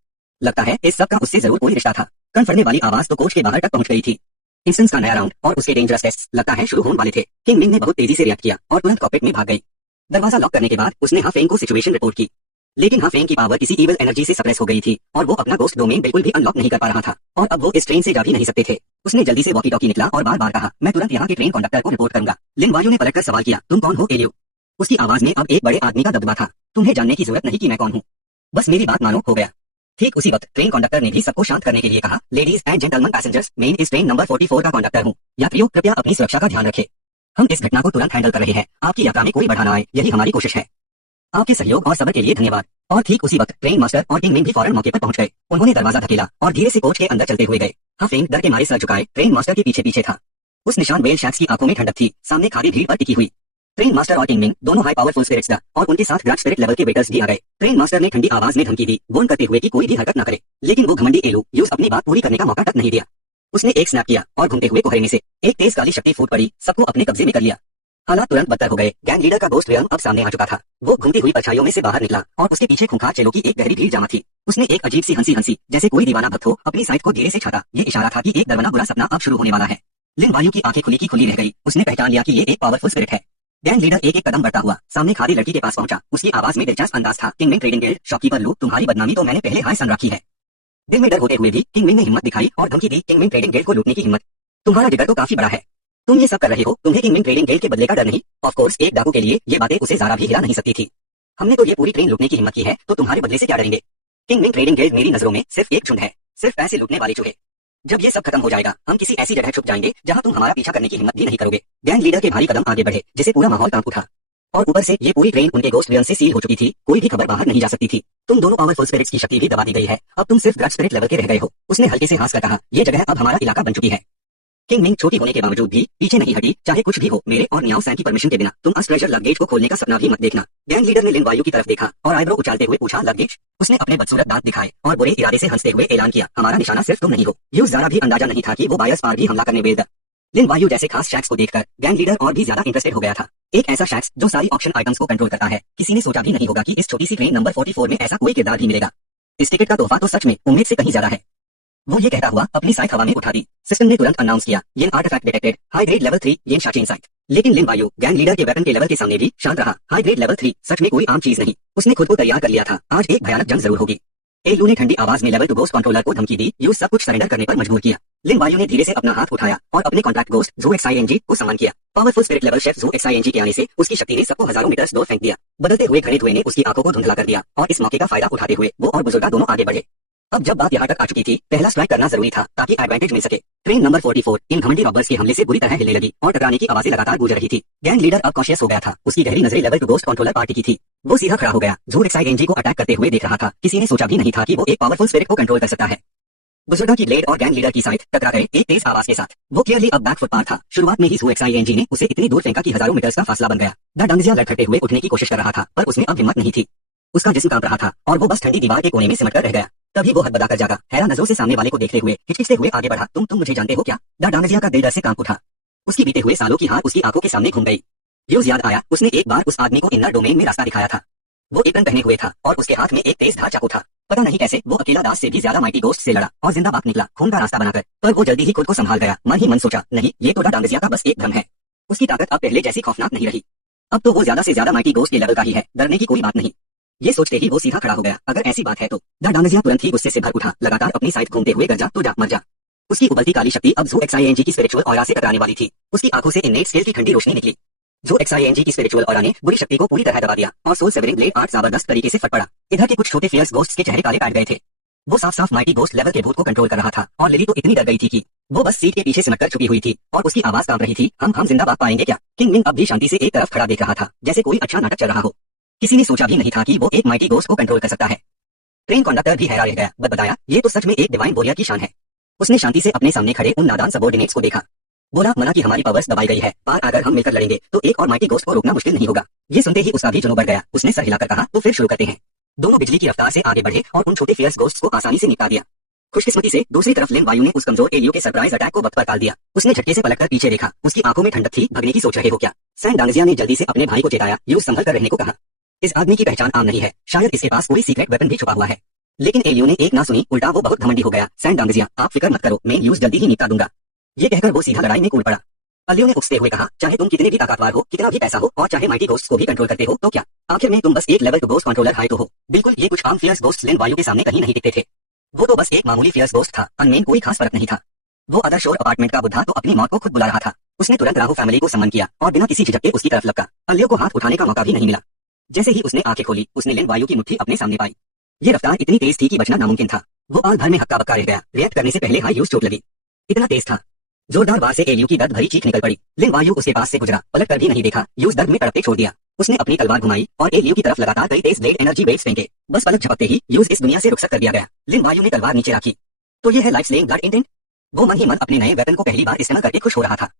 लगता है इस सब का उससे जरूर कोई रिश्ता था। कन्फर्मने वाली आवाज तो कोच के बाहर तक पहुंच गई थी। इंस्टेंस का नया राउंड और उसके डेंजरस टेस्ट लगता है शुरू होने वाले थे। किंग मिंग ने बहुत तेजी से रिएक्ट किया और तुरंत कॉकपिट में भाग गई। दरवाजा लॉक करने के बाद उसने हाफेंग को सिचुएशन रिपोर्ट की, लेकिन हाफेंग की पावर किसी इविल एनर्जी से सप्रेस हो गई थी और वो अपना गोस्ट डोमेन बिल्कुल भी अनलॉक नहीं कर पा रहा था, और अब वो इस ट्रेन से जा भी नहीं सकते थे। उसने जल्दी से वॉकी टॉकी निकला और बार बार कहा, मैं तुरंत यहाँ के ट्रेन कंडक्टर को रिपोर्ट करूंगा। लिन वायु ने पलटकर सवाल किया, तुम कौन हो एलियो? उसकी आवाज में अब एक बड़े आदमी का दबदबा था। तुम्हें जानने की जरूरत नहीं कि मैं कौन हूँ, बस मेरी बात मानो, हो गया। ठीक उसी वक्त ट्रेन कंडक्टर ने भी सबको शांत करने के लिए कहा, लेडीज एंड जेंटलमैन पैसेंजर्स, मैं इस ट्रेन नंबर 44 का कंडक्टर हूँ। यात्रियों, कृपया अपनी सुरक्षा का ध्यान रखें। हम इस घटना को तुरंत हैंडल कर रहे हैं। आपकी यात्रा में कोई बाधा न आए, यही हमारी कोशिश है। आपके सहयोग और सब्र के लिए धन्यवाद। और ठीक उसी वक्त ट्रेन मास्टर और किंग मिंग भी फौरन मौके पर पहुंच गए। उन्होंने दरवाजा धकेला और धीरे से कोच के अंदर चलते हुए गए। हाफेंग डर के मारे सर झुकाए ट्रेन मास्टर के पीछे पीछे था। उस निशान वेल शैक्स की आंखों में ठंडक थी, सामने खाली भीड़ पर टिकी हुई। ट्रेन मास्टर और किंग मिंग दोनों हाई पावरफुल स्पिरिट्स और उनके साथ ग्रज स्पिरिट लेवल के वेटर्स भी आ गए। ट्रेन मास्टर ने ठंडी आवाज में धमकी दी, वार्न करते हुए कि कोई भी हरकत न करे, लेकिन वो घमंडी एलू यूज अपनी बात पूरी करने का मौका तक नहीं दिया। उसने एक स्नैप किया और घूमते हुए कोहरे में से एक तेज काली शक्ति फूट पड़ी, सबको अपने कब्जे में कर लिया। हालात तुरंत बदतर हो गए। गैंग लीडर का गोस्ट रियम अब सामने आ चुका था। वो घूमती हुई परछाइयों में से बाहर निकला और उसके पीछे खूंखार चेलों की एक गहरी भीड़ जमा थी। उसने एक अजीब सी हंसी हंसी, जैसे कोई दीवाना भक्त हो, अपनी साइड को धीरे से छाता। ये इशारा था कि एक दरवना बुरा सपना अब शुरू होने वाला है। लिन वायु की आंखें खुली की खुली रह गई। उसने पहचान लिया कि ये एक पावरफुल स्पिरिट है। गैंग लीडर एक एक कदम बढ़ता हुआ सामने खाली लड़की के पास पहुंचा। उसकी आवाज में दिलचस्प अंदाज था, king Ming trading guild shopkeeper लू, तुम्हारी बदनामी तो मैंने पहले हाय सन रखी है। दिल में डर होते हुए भी किंग मिंग ने हिम्मत दिखाई और धमकी दी, किंग मिंग ट्रेडिंग गिल्ड को लूटने की हिम्मत? तुम्हारा जिगर तो काफी बड़ा है। तुम ये सब कर रहे हो, तुम्हें किंग मिंग ट्रेडिंग गिल्ड के बदले का डर नहीं? ऑफ कोर्स एक डाकू के लिए ये बातें उसे जरा भी हिला नहीं सकती थी। हमने तो ये पूरी ट्रेन लूटने की हिम्मत की है, तो तुम्हारे बदले से क्या डरेंगे? किंग मिंग ट्रेडिंग गिल्ड मेरी नजरों में सिर्फ एक झुंड है, सिर्फ पैसे लूटने वाले चूहे। जब ये सब खत्म हो जाएगा, हम किसी ऐसी जगह छुप जाएंगे जहां तुम हमारा पीछा करने की हिम्मत भी नहीं करोगे। गैंग लीडर के भारी कदम आगे बढ़े, जिसे पूरा माहौल कांप उठा। और ऊपर से ये पूरी ट्रेन उनके गोस्ट रियम से सील हो चुकी थी, कोई भी खबर बाहर नहीं जा सकती थी। तुम दोनों पावरफुल स्पिरिट्स की शक्ति भी दबा दी गई है, अब तुम सिर्फ ग्रज स्पिरिट लेवल के रह गए हो। उसने हल्के से हंसकर कहा, ये जगह अब हमारा इलाका बन चुकी है। किंग मिंग छोटी होने के बावजूद भी पीछे नहीं हटी, चाहे कुछ भी हो। मेरे और मियाओ सैन की परमिशन के बिना तुम अस ट्रेजर लगेज को खोलने का सपना भी मत देखना। गैंग लीडर ने लिन वायु की तरफ देखा और आईब्रो उछालते हुए पूछा, लगेज? उसने अपने बदसूरत दांत दिखाए और बुरे इरादे से हंसते हुए ऐलान किया, हमारा निशाना सिर्फ तुम नहीं हो। यूं जरा भी अंदाजा नहीं था कि वो बायस पार भी हमला करने वेद। लिन वायु जैसे खास शैक्स को देखकर गैंग लीडर और भी ज्यादा इंटरेस्टेड हो गया था। एक ऐसा शैक्स जो सारी ऑप्शन आइटम्स को कंट्रोल करता है। किसी ने सोचा भी नहीं होगा कि इस छोटी सी ट्रेन नंबर 44 में ऐसा कोई किरदार भी मिलेगा। इस टिकट का तोहफा तो सच में उम्मीद से कहीं ज्यादा है। वो ये कहता हुआ अपनी साइट हवा में उठा दी। सिस्टम ने तुरंत अनाउंस किया, ये artifact detected, high grade level 3 ये शाचेन साइट। लेकिन लिन वायु गैंग लीडर के वेपन के लेवल के सामने भी शांत रहा। हाई ग्रेड लेवल 3 सच में कोई आम चीज नहीं। उसने खुद को तैयार कर लिया था, आज एक भयानक जंग जरूर होगी। एलू ने ठंडी आवाज में लेवल 2 गोस्ट कंट्रोलर को धमकी दी, यूं सब कुछ सरेंडर करने पर मजबूर किया। लिन वायु ने धीरे से अपना हाथ उठाया और अपने कॉन्ट्रैक्ट गोस्ट जो XING को सम्मान किया। पावरफुल स्पिरिट लेवल शेफ जो XING के आने से उसकी शक्ति ने सबको हजारों मीटर दूर फेंक दिया। बदलते हुए खड़े धुएं ने उसकी आंखों को धुंधला कर दिया और इस मौके का फायदा उठाते हुए वो और बुजुर्ग दोनों आगे बढ़े। अब जब बात यहाँ तक आ चुकी थी, पहला स्ट्राइक करना जरूरी था ताकि एडवांटेज मिल सके। ट्रेन नंबर 44 इन घमंडी रॉबर्स के हमले से बुरी तरह हिलने लगी और टकराने की आवाजें लगातार गूंज रही थी। गैंग लीडर अब कॉशियस हो गया था। उसकी गहरी नजरें लेवल 2 गोस्ट कंट्रोलर पार्टी की थी। वो सीधा खड़ा हो गया, जो XING को अटैक करते हुए देख रहा था। किसी ने सोचा भी नहीं था कि वो एक पावरफुल स्पिरिट को कंट्रोल कर सकता है। बुजुर्ग की ब्लेड और गैंग लीडर की साइड टकरा गए एक तेज आवाज के साथ। वो क्लियरली अब बैक फुट पार था। शुरुआत में ही XING ने उसे इतनी दूर फेंका कि हजारों मीटर का फासला बन गया। डांगजिया लड़खड़ते हुए उठने की कोशिश कर रहा था, पर उसमें अब हिम्मत नहीं थी। उसका जिस्म कांप रहा था और वो बस ठंडी दीवार के कोने में सिमट कर रह गया। तभी वो हदबदा कर जागा, हैरान नजरों से सामने वाले को देखते हुए हिचकिचते हुए आगे बढ़ा, तुम मुझे जानते हो क्या? डांगजिया का दिल डर से कांप उठा। उसकी बीते हुए सालों की हार उसकी आंखों के सामने घूम गई। यूज याद आया, उसने एक बार उस आदमी को इनर डोमेन में रास्ता दिखाया था। वो एप्रन पहने हुए था और उसके हाथ में एक तेज धार चाकू था। पता नहीं कैसे वो अकेला दास से भी ज्यादा माइटी गोस्ट से लड़ा और जिंदा बात निकला, खून का रास्ता बनाकर। पर वो जल्दी ही खुद को संभाल गया। मन ही मन सोचा, नहीं, ये तो डांगजिया का बस एक भ्रम है। उसकी ताकत अब पहले जैसी खौफनाक नहीं रही। अब तो वो ज्यादा से ज्यादा माइटी गोस्ट के लेवल का ही है, डरने की कोई बात नहीं। ये सोचते ही वो सीधा खड़ा हो गया। अगर ऐसी बात है तो डांगजिया तुरंत ही गुस्से से भर उठा, लगातार अपनी साइड घूमते हुए गरजा, तो जा मर जा। उसकी उबलती काली शक्ति अब जो XING की स्पिरिचुअल ऑरा से टकराने वाली थी। उसकी आंखों से इनेट स्केल की ठंडी रोशनी निकली। जो XING की स्पिरिचुअल ऑरा ने बुरी शक्ति को पूरी तरह दबा दिया और सोल सेवरिंग ब्लेड आर्ट जबरदस्त तरीके से फट पड़ा। इधर के कुछ छोटे फेयर्स गोस्ट्स के चेहरे काले बैठ गए थे। वो साफ साफ माइटी गोस्ट लेवल के भूत को कंट्रोल कर रहा था और लिली तो इतनी डर गई थी कि वो बस सीट के पीछे सिमटकर छुपी हुई थी और उसकी आवाज कांप रही थी, हम जिंदाबाद पाएंगे क्या। किंग मिंग अब भी शांति से एक तरफ खड़ा देख रहा था, जैसे कोई अच्छा नाटक चल रहा हो। किसी ने सोचा भी नहीं था कि वो एक माइटी गोस्ट को कंट्रोल कर सकता है। ट्रेन कंडक्टर भी हैरान रह गया, बताया ये तो सच में एक डिवाइन वॉरियर की शान है। उसने शांति से अपने सामने खड़े उन नादान सबॉर्डिनेट्स को देखा। बोला, मना कि हमारी पावर्स दबाई गई है, पर अगर हम मिलकर लड़ेंगे तो एक और माइटी गोस्ट को रोकना मुश्किल नहीं होगा। ये सुनते ही उसका भी जुनून बढ़ गया। उसने सर हिलाकर कहा, तो फिर शुरू करते हैं। दोनों बिजली की रफ्तार से आगे बढ़े और उन छोटे फियर्स गोस्ट्स को आसानी से निपटा दिया। खुशकिस्मती से दूसरी तरफ लिन वायु ने उस कमजोर एलियो के सरप्राइज अटैक को वक्त पर टाल दिया। उसने झटके से पलटकर पीछे देखा, उसकी आंखों में ठंडक थी। भगने की सोच रहे हो क्या? सैन डांगजिया ने जल्दी से अपने भाई को चेताया, यूज संभल कर रहने को कहा। इस आदमी की पहचान आम नहीं है, शायद इसके पास कोई सीक्रेट वेपन भी छुपा हुआ है। लेकिन एलियो ने एक ना सुनी, उल्टा वो बहुत घमंडी हो गया। सैन डांगजिया, आप फिक्र मत करो, मैं यूज जल्दी ही निपटा दूंगा। ये कहकर वो सीधा लड़ाई में कूद पड़ा। अलियो ने उकसते हुए कहा, चाहे तुम कितने भी ताकतवर हो, कितना भी पैसा हो और चाहे माइटी गोस्ट्स को भी कंट्रोल करते हो तो क्या, आखिर में तुम बस एक लेवल 2 गोस्ट कंट्रोलर हाई तो हो। बिल्कुल, ये कुछ आम फियर्स गोस्ट्स लिन वायु के सामने कहीं नहीं दिखते थे। वो तो बस एक मामूली फियर्स गोस्ट था, अनमेन, कोई खास फर्क नहीं था। वो अदर शोर अपार्टमेंट का बुद्धा तो अपनी मौत को खुद बुला रहा था। उसने तुरंत राहु फैमिली को सम्मन किया और बिना किसी झिझक के उसकी तरफ लपका। अलियो को हाथ उठाने का मौका भी नहीं मिला। जैसे ही उसने आंखें खोली, उसने लिन वायु की मुट्ठी अपने सामने पाई। ये रफ्तार इतनी तेज थी कि बचना नामुमकिन था। वो आग भर में हक्का बक्का रह गया। रिएक्ट करने से पहले हाई यूज चोट लगी, इतना तेज था। जोरदार वार से एलियो की दर्द भरी चीख निकल पड़ी। लिन वायु उसके पास से गुजरा, पलट कर भी नहीं देखा। यूज दर्द में तड़पते छोड़ दिया। उसने अपनी तलवार घुमाई और एलियो की तरफ लगातार कई तेज ब्लेड एनर्जी वेव्स फेंके। बस पलक झपकते ही यूज इस दुनिया से रुखसत कर दिया गया। लिन वायु ने तलवार नीचे रखी। तो ये है लाइफ स्लेइंग ब्लड इंटेंट। वो मन ही मन अपने नए वेपन को पहली बार इस्तेमाल करके खुश हो रहा था।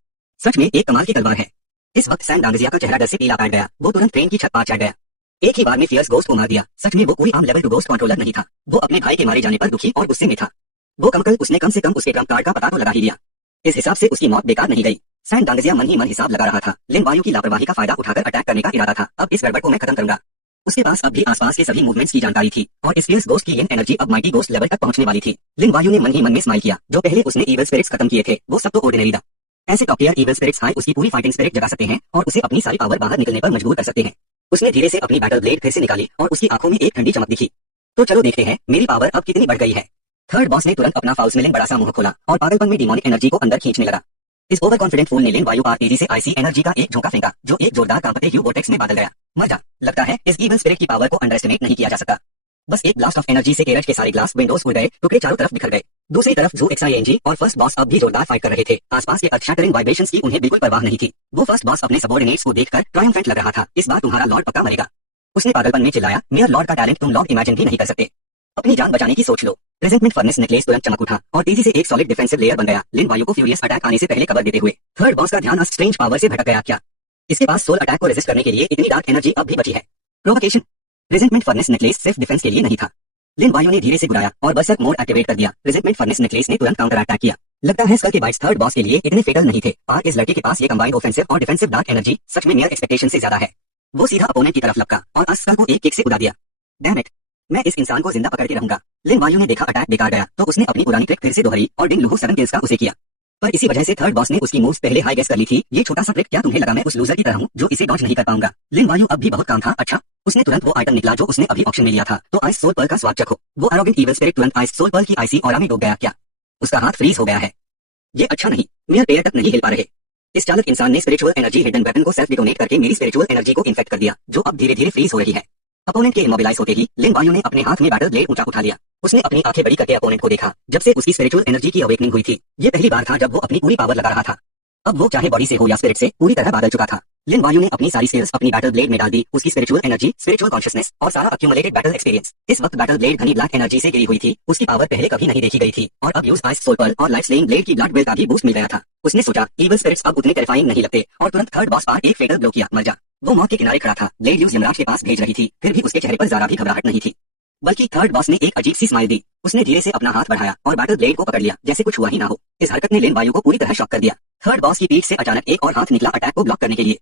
सच में एक कमाल की तलवार है। इस वक्त सैन डांगजिया का चेहरा डर से पीला पड़ गया। वो तुरंत ट्रेन की छत पर चढ़ गया। एक ही बार में फियर्स गोस्ट को मार दिया। सच में वो कोई आम लेवल 2 गोस्ट कंट्रोलर नहीं था। वो अपने भाई के मारे जाने पर दुखी और गुस्से में था। वो कमकल, उसने कम से कम उसके ट्रम्प कार्ड का पता तो लगा ही लिया। इस हिसाब से उसकी मौत बेकार नहीं गई। सैन डांगजिया मन ही मन हिसाब लगा रहा था। लिन वायु की लापरवाही का फायदा उठाकर अटैक करने का इरादा था। अब इस गड़बड़ को मैं खत्म करूंगा। उसके पास अब भी आसपास के सभी मूवमेंट्स की जानकारी थी और इस फियर्स गोस्ट की लिन एनर्जी अब माइटी गोस्ट लेवल तक पहुंचने वाली थी। लिन वायु ने मन ही मन में स्माइल किया। जो पहले उसने इविल स्पिरिट्स खत्म किए थे वो सब तो ऑर्डिनरी था। ऐसे top tier evil spirits high उसकी पूरी फाइटिंग स्पिरिट जगा सकते हैं और उसे अपनी सारी पावर बाहर निकलने पर मजबूर कर सकते हैं। उसने धीरे से अपनी बैटल ब्लेड फिर से निकाली और उसकी आंखों में एक ठंडी चमक दिखी। तो चलो देखते हैं मेरी पावर अब कितनी बढ़ गई है। थर्ड बॉस ने तुरंत अपना फाउल स्मेलिंग बड़ा सा मुंह खोला और पागलपन में डिमोनिक एनर्जी को अंदर खींचने लगा। इस ओवर कॉन्फिडेंट फूल ने लिन वायु पर तेजी से आईसी एनर्जी का एक झोंका फेंका, जो एक जोरदार कांपते ह्यू वोर्टेक्स में बदल गया। मर जा, लगता है इस इविल स्पिरिट की पावर को अंडर एस्टिमेट नहीं किया जा सकता। बस एक ब्लास्ट ऑफ एनर्जी से केरज के सारे ग्लास विंडोज उड़ गए, टुकड़े चारों तरफ बिखर गए। दूसरी तरफ जो एक्साइएनजी और फर्स्ट बॉस अब भी जोरदार फाइट कर रहे थे। आसपास के अर्थ शैटरिंग वाइब्रेशंस की उन्हें बिल्कुल परवाह नहीं थी। वो फर्स्ट बॉस अपने सबॉर्डिनेट्स को देखकर ट्रायम्फेंट लग रहा था। इस बार तुम्हारा लॉर्ड पक्का मरेगा। उसने पागलपन में चिल्लाया, मेयर लॉर्ड का टैलेंट तुम लॉर्ड इमेजिन भी नहीं कर सकते। अपनी जान बचाने की सोच लो। प्रेजेंटमेंट फर्नेस नेकलेस तुरंत चमक उठा और तेजी से एक सॉलिड डिफेंसिव लेयर बन गया। लिन वायु को फ्यूरियस अटैक आने से पहले कवर देते हुए थर्ड बॉस का ध्यान स्ट्रेंज पावर से भटक गया। क्या इसके पास सोल अटैक को रेजिस्ट करने के लिए इतनी डार्क एनर्जी अब भी बची है? प्रोवोकेशन। प्रेजेंटमेंट फर्नेस नेकलेस सिर्फ डिफेंस के लिए नहीं था। लिन वायु ने धीरे से गुराया और बरसर्क मोड एक्टिवेट कर दिया। प्रेजेंटमेंट फर्नेस नेकलेस ने तुरंत काउंटर अटैक किया। लगता है स्कल के बाइट्स थर्ड बॉस के लिए इतने फेटल नहीं थे, पर इस लड़के के पास ये कंबाइंड ऑफेंसिव और डिफेंसिव डार्क एनर्जी सच में मेयर एक्सपेक्टेशन से ज्यादा है। वो सीधा अपोनेंट की तरफ लपका और स्कल को एक किक से उड़ा दिया। डैम इट, मैं इस इंसान को जिंदा पकड़ के रहूंगा। लिन वायु ने देखा अटैक बेकार गया तो उसने अपनी पुरानी ट्रिक फिर से दोहराई और डिंग लुहू 7 किल्स का उसे किया। पर इसी वजह से थर्ड बॉस ने उसकी मूव्स पहले हाई गेस कर ली थी। ये छोटा सा ट्रिक क्या तुम्हें लगा मैं उस लूजर की तरह हूं जो इसे डॉज नहीं कर पाऊंगा? लिन वायु अब भी बहुत काम था। अच्छा, उसने तुरंत वो आइटम निकला जो उसने अभी ऑप्शन में लिया था। तो आइस सोल पर्ल का स्वाद चखो। वो एरोगेंट इविल स्पिरिट तुरंत आइस सोल पर्ल की आईसी ऑरा में डूब गया। क्या उसका हाथ फ्रीज हो गया है? ये अच्छा नहीं, मेरे पैर तक नहीं हिल पा रहे। इस चालक इंसान ने स्पिरिचुअल एनर्जी हिडन वेपन को सेल्फ डिटोनेट करके मेरी स्पिरिचुअल एनर्जी को इन्फेक्ट कर दिया, जो अब धीरे धीरे फ्रीज हो रही है। अपोनेंट के इमोबिलाइज होते ही लिन वायु ने अपने हाथ में बैटल ब्लेड ऊंचा उठा लिया। उसने अपनी आंखें बड़ी करके अपोनेंट को देखा। जब से उसकी स्पिरिचुअल एनर्जी की अवेकनिंग हुई थी, ये पहली बार था जब वो अपनी पूरी पावर लगा रहा था। अब वो चाहे बॉडी से हो या स्पिरिट से पूरी तरह बदल चुका था। लिन वायु ने अपनी सारी स्किल्स अपनी बैटल ब्लेड में डाल दी। उसकी स्पिरिचुअल एनर्जी, स्पिरिचुअल कॉन्शियसनेस और सारा अक्यूमुलेटेड बैटल एक्सपीरियंस। इस वक्त बैटल ब्लेड घनी ब्लैक एनर्जी से गिरी हुई थी। उसकी पावर पहले कभी नहीं देखी गई थी और अब यूज आइस सोल पर्ल और लाइफ स्लेइंग ब्लेड की ब्लड वेल का भी बूस्ट मिल गया था। उसने सोचा इविल स्पिरिट्स अब उतने टेरिफाइंग नहीं लगते और तुरंत थर्ड बॉस पर एक फेटल ब्लो किया। मर जा। वो मौत के किनारे खड़ा था। ब्लेड यूज यमराज के पास भेज रही थी, फिर भी उसके चेहरे पर जरा भी घबराहट नहीं थी, बल्कि थर्ड बॉस ने एक अजीब सी स्माइल दी। उसने धीरे से अपना हाथ बढ़ाया और बैटल ब्लेड को पकड़ लिया, जैसे कुछ हुआ ही ना हो। इस हरकत ने लिन वायु को पूरी तरह शॉक कर दिया। थर्ड बॉस की पीठ से अचानक एक और हाथ निकला अटैक को ब्लॉक करने के लिए।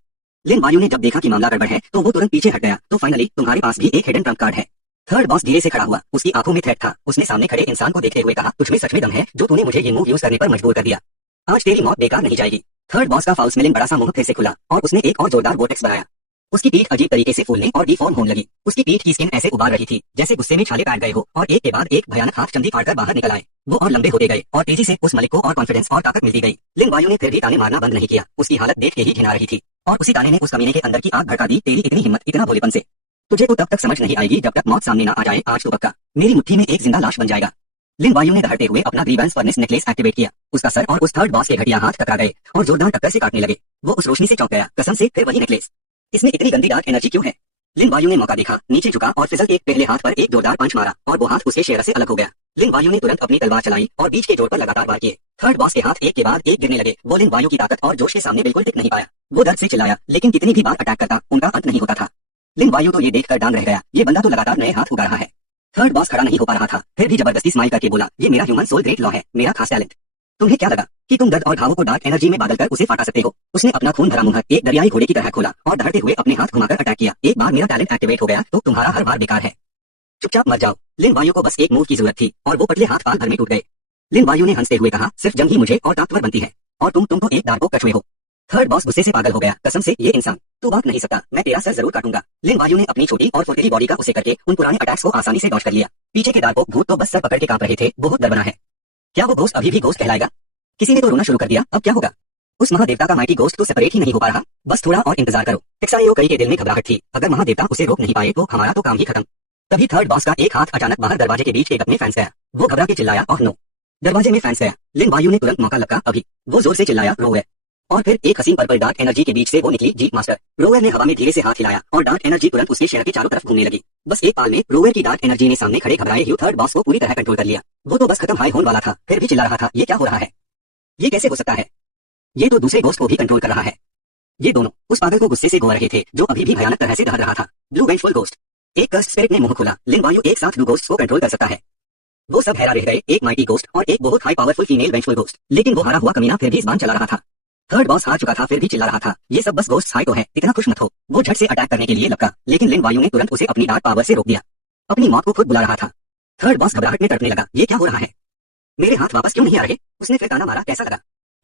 लिन वायु ने जब देखा कि मामला गड़बड़ है तो वो तुरंत पीछे हट गया। तो फाइनली तुम्हारे पास भी एक हिडन ट्रम्प कार्ड है। थर्ड बॉस धीरे से खड़ा हुआ। उसकी आंखों में थ्रेट था। उसने सामने खड़े इंसान को देखते हुए कहा, तुझमें सच में दम है जो तूने मुझे ये मूव यूज करने पर मजबूर कर दिया। आज तेरी मौत बेकार नहीं जाएगी। थर्ड बॉस का फाउल स्मेलिंग बड़ा सा मुंह फिर से खुला और उसने एक और जोरदार वोर्टेक्स बनाया। उसकी पीठ अजीब तरीके से फूलने और डिफॉर्म होने लगी। उसकी पीठ की स्किन ऐसे उबाल रही थी जैसे गुस्से में छाले काट गए हो और एक के बाद एक भयानक हाथ चंदी फाड़कर बाहर निकल आए। वो और लंबे होते गए और तेजी से उस मलिक को और कॉन्फिडेंस और ताकत मिलती गई। लिन वायु ने फिर भी ताने मारना बंद नहीं किया। उसकी हालत देख के ही घिना रही थी और उसी ताने ने उस कमीने के अंदर की आग भड़का दी। तेरी इतनी हिम्मत, इतना भोलेपन से तुझे तो तब तक समझ नहीं आएगी जब तक मौत सामने ना आ जाए। आज तो पक्का मेरी मुट्ठी में एक जिंदा लाश बन जाएगा। लिन वायु ने दहाड़ते हुए अपना ग्रीवेंस फर्नेस नेकलेस एक्टिवेट किया। उसका सर और उस थर्ड बॉस के घटिया हाथ टकरा गए और जोरदार टक्कर से काटने लगे। वो उस रोशनी से चौंक गया। कसम से फिर वही नेकलेस, इसमें इतनी गंदी डार्क एनर्जी क्यों है? लिन वायु ने मौका देखा, नीचे झुका और फिसल के पहले हाथ पर एक जोरदार पंच मारा और वो हाथ उसके शेयर से अलग हो गया। लिन वायु ने तुरंत अपनी तलवार चलाई और बीच के जोर पर लगातार वार किए। थर्ड बॉस के हाथ एक के बाद एक गिरने लगे। वो लिन वायु की ताकत और जोश के सामने बिल्कुल टिक नहीं पाया। वो दर्द से चिल्लाया, लेकिन कितनी भी बार अटैक करता उनका अंत नहीं होता था। लिन वायु तो ये देखकर दंग रह गया, ये बंदा तो लगातार नए हाथ उगा रहा है। थर्ड बॉस खड़ा नहीं हो पा रहा था, फिर भी जबरदस्ती स्माइल करके बोला, ये मेरा ह्यूमन सोल ग्रेट लॉ है, मेरा खास टैलेंट। तुम्हें क्या लगा कि तुम दर्द और घावों को डार्क एनर्जी में बादल कर उसे फाटा सकते हो? उसने अपना खून भरा मुंह एक दरियाई घोड़े की तरह खोला और दहाड़ते हुए अपने हाथ घुमाकर अटैक किया। एक बार मेरा टैलेंट एक्टिवेट हो गया तो तुम्हारा हर बार बेकार है। चुपचाप मर जाओ। लिन वायु को बस एक मूव की जरूरत थी और वो पतले हाथ पाल भर में टूट गए। लिन वायु ने हंसते हुए कहा, सिर्फ जंग ही मुझे और ताकतवर बनती है और तुम तो एक डार्को कछुए हो। थर्ड बॉस गुस्से से पागल हो गया। कसम से ये इंसान, तू बात नहीं सकता, मैं तेरा सर जरूर काटूंगा। लिन वायु ने अपनी छोटी और फुर्तीली बॉडी का उसे करके उन पुराने अटैक्स को आसानी से डॉज कर लिया। पीछे के डार्को भूत तो बस सर पकड़ के कांप रहे थे। बहुत डर बना है। क्या वो घोस्ट अभी भी घोस्ट कहलाएगा? किसी ने तो रोना शुरू कर दिया, अब क्या होगा? उस महादेवता का माइटी घोस्ट तो सेपरेट ही नहीं हो पा रहा। बस थोड़ा और इंतजार करो। टेक्सायो कई के दिल में घबराहट थी, अगर महादेवता उसे रोक नहीं पाए तो हमारा तो काम ही खत्म। तभी थर्ड बॉस का एक हाथ अचानक बाहर दरवाजे के बीच के गप में फंस गया। वो घबरा के चिल्लाया, और नो, दरवाजे में फंस गया। लिन वायु ने तुरंत मौका लगा अभी। वो जोर से चिल्लाया, रोवे। और फिर एक हसीन पर्पल डार्क एनर्जी के बीच से वो निकली जीप मास्टर। रोवर ने हवा में धीरे से हाथ हिलाया और डार्क एनर्जी तुरंत उसके शहर के चारों तरफ घूमने लगी। बस एक पाल में रोवर की डार्क एनर्जी ने सामने खड़े घबराए हुए थर्ड बॉस को पूरी तरह कंट्रोल कर लिया। वो तो बस खत्म हाई होने वाला था, फिर भी चिल्ला रहा था, ये क्या हो रहा है? ये कैसे हो सकता है? ये तो दूसरे घोस्ट को भी कंट्रोल कर रहा है। ये दोनों उस पागल को गुस्से से गो रहे थे जो अभी भी भयानक तरह से दहड़ रहा था। Blue vengeful ghost. एक कर्स्ट स्पिरिट ने मुंह खोला। लिन वायु एक साथ दो घोस्ट को कंट्रोल कर सकता है। वो सब हैरान रह गए, एक माइटी घोस्ट और एक बहुत high powerful female vengeful ghost. लेकिन वो हारा हुआ कमीना फिर भी इस बार चला रहा था। थर्ड बॉस हार चुका था फिर भी चिल्ला रहा था, ये सब बस घोस्ट हाई तो है, इतना खुश मत हो। वो झट से अटैक करने के लिए लगा, लेकिन लिन वायु ने तुरंत उसे अपनी डार्क पावर से रोक दिया। अपनी मौत को खुद बुला रहा था। थर्ड बॉस घबराहट में तड़पने लगा, ये क्या हो रहा है? मेरे हाथ वापस क्यों नहीं आ रहे? उसने फिर ताना मारा, कैसा लगा?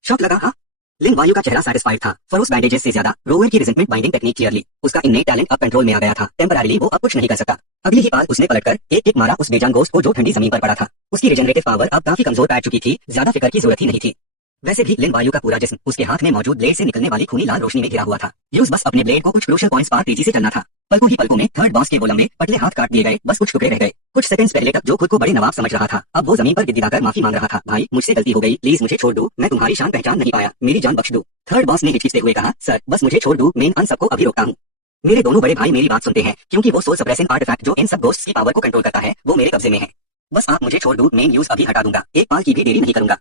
शॉक लगा? हाँ। लिन वायु का चेहरा सैटिस्फाइड था। फरोस बैंडेजेस से ज्यादा रोवर की रिजेंटमेंट बाइंडिंग टेक्निक क्लियरली उसका इन्नेट टैलेंट अब कंट्रोल में आ गया था। टेम्पररीली वो अब कुछ नहीं कर सकता। अगली ही पाल उसने पलटकर एक किक मारा उस बेजान घोस्ट को जो ठंडी जमीन पर पड़ा था। उसकी रिजेनरेटिव पावर अब काफी कमजोर पड़ चुकी थी, ज्यादा फिक्र की जरूरत ही नहीं थी। वैसे भी लिन वायु का पूरा जिस्म उसके हाथ में मौजूद ब्लेड से निकलने वाली खूनी लाल रोशनी में घिरा हुआ था। यूज बस अपने ब्लेड को कुछ क्रूशियल पॉइंट्स पार तेजी से चलना था। पलकों ही पलकों में थर्ड बॉस के गोलम में पतले हाथ काट दिए गए, बस कुछ टुकड़े रह गए। कुछ सेकंड्स पहले तक जो खुद को बड़े नवाब समझ रहा था, अब वो जमीन पर गिड़गिड़ाकर माफी मांग रहा था, भाई मुझसे गलती हो गई, प्लीज मुझे छोड़ दो, मैं तुम्हारी शान पहचान नहीं पाया, मेरी जान बख्श दो। थर्ड बॉस ने हिचकिचाते हुए कहा, सर बस मुझे छोड़ दो, मैं इन सबको अभी रोकता हूँ। मेरे दोनों बड़े भाई मेरी बात सुनते हैं, क्योंकि वो सोल सप्रेसेंट आर्टिफैक्ट जो इन सब घोस्ट्स की पावर को कंट्रोल करता है वो मेरे कब्जे में है। बस आप मुझे छोड़ दो, मैं यूज अभी हटा दूंगा, एक पाल की भी देरी नहीं करूंगा।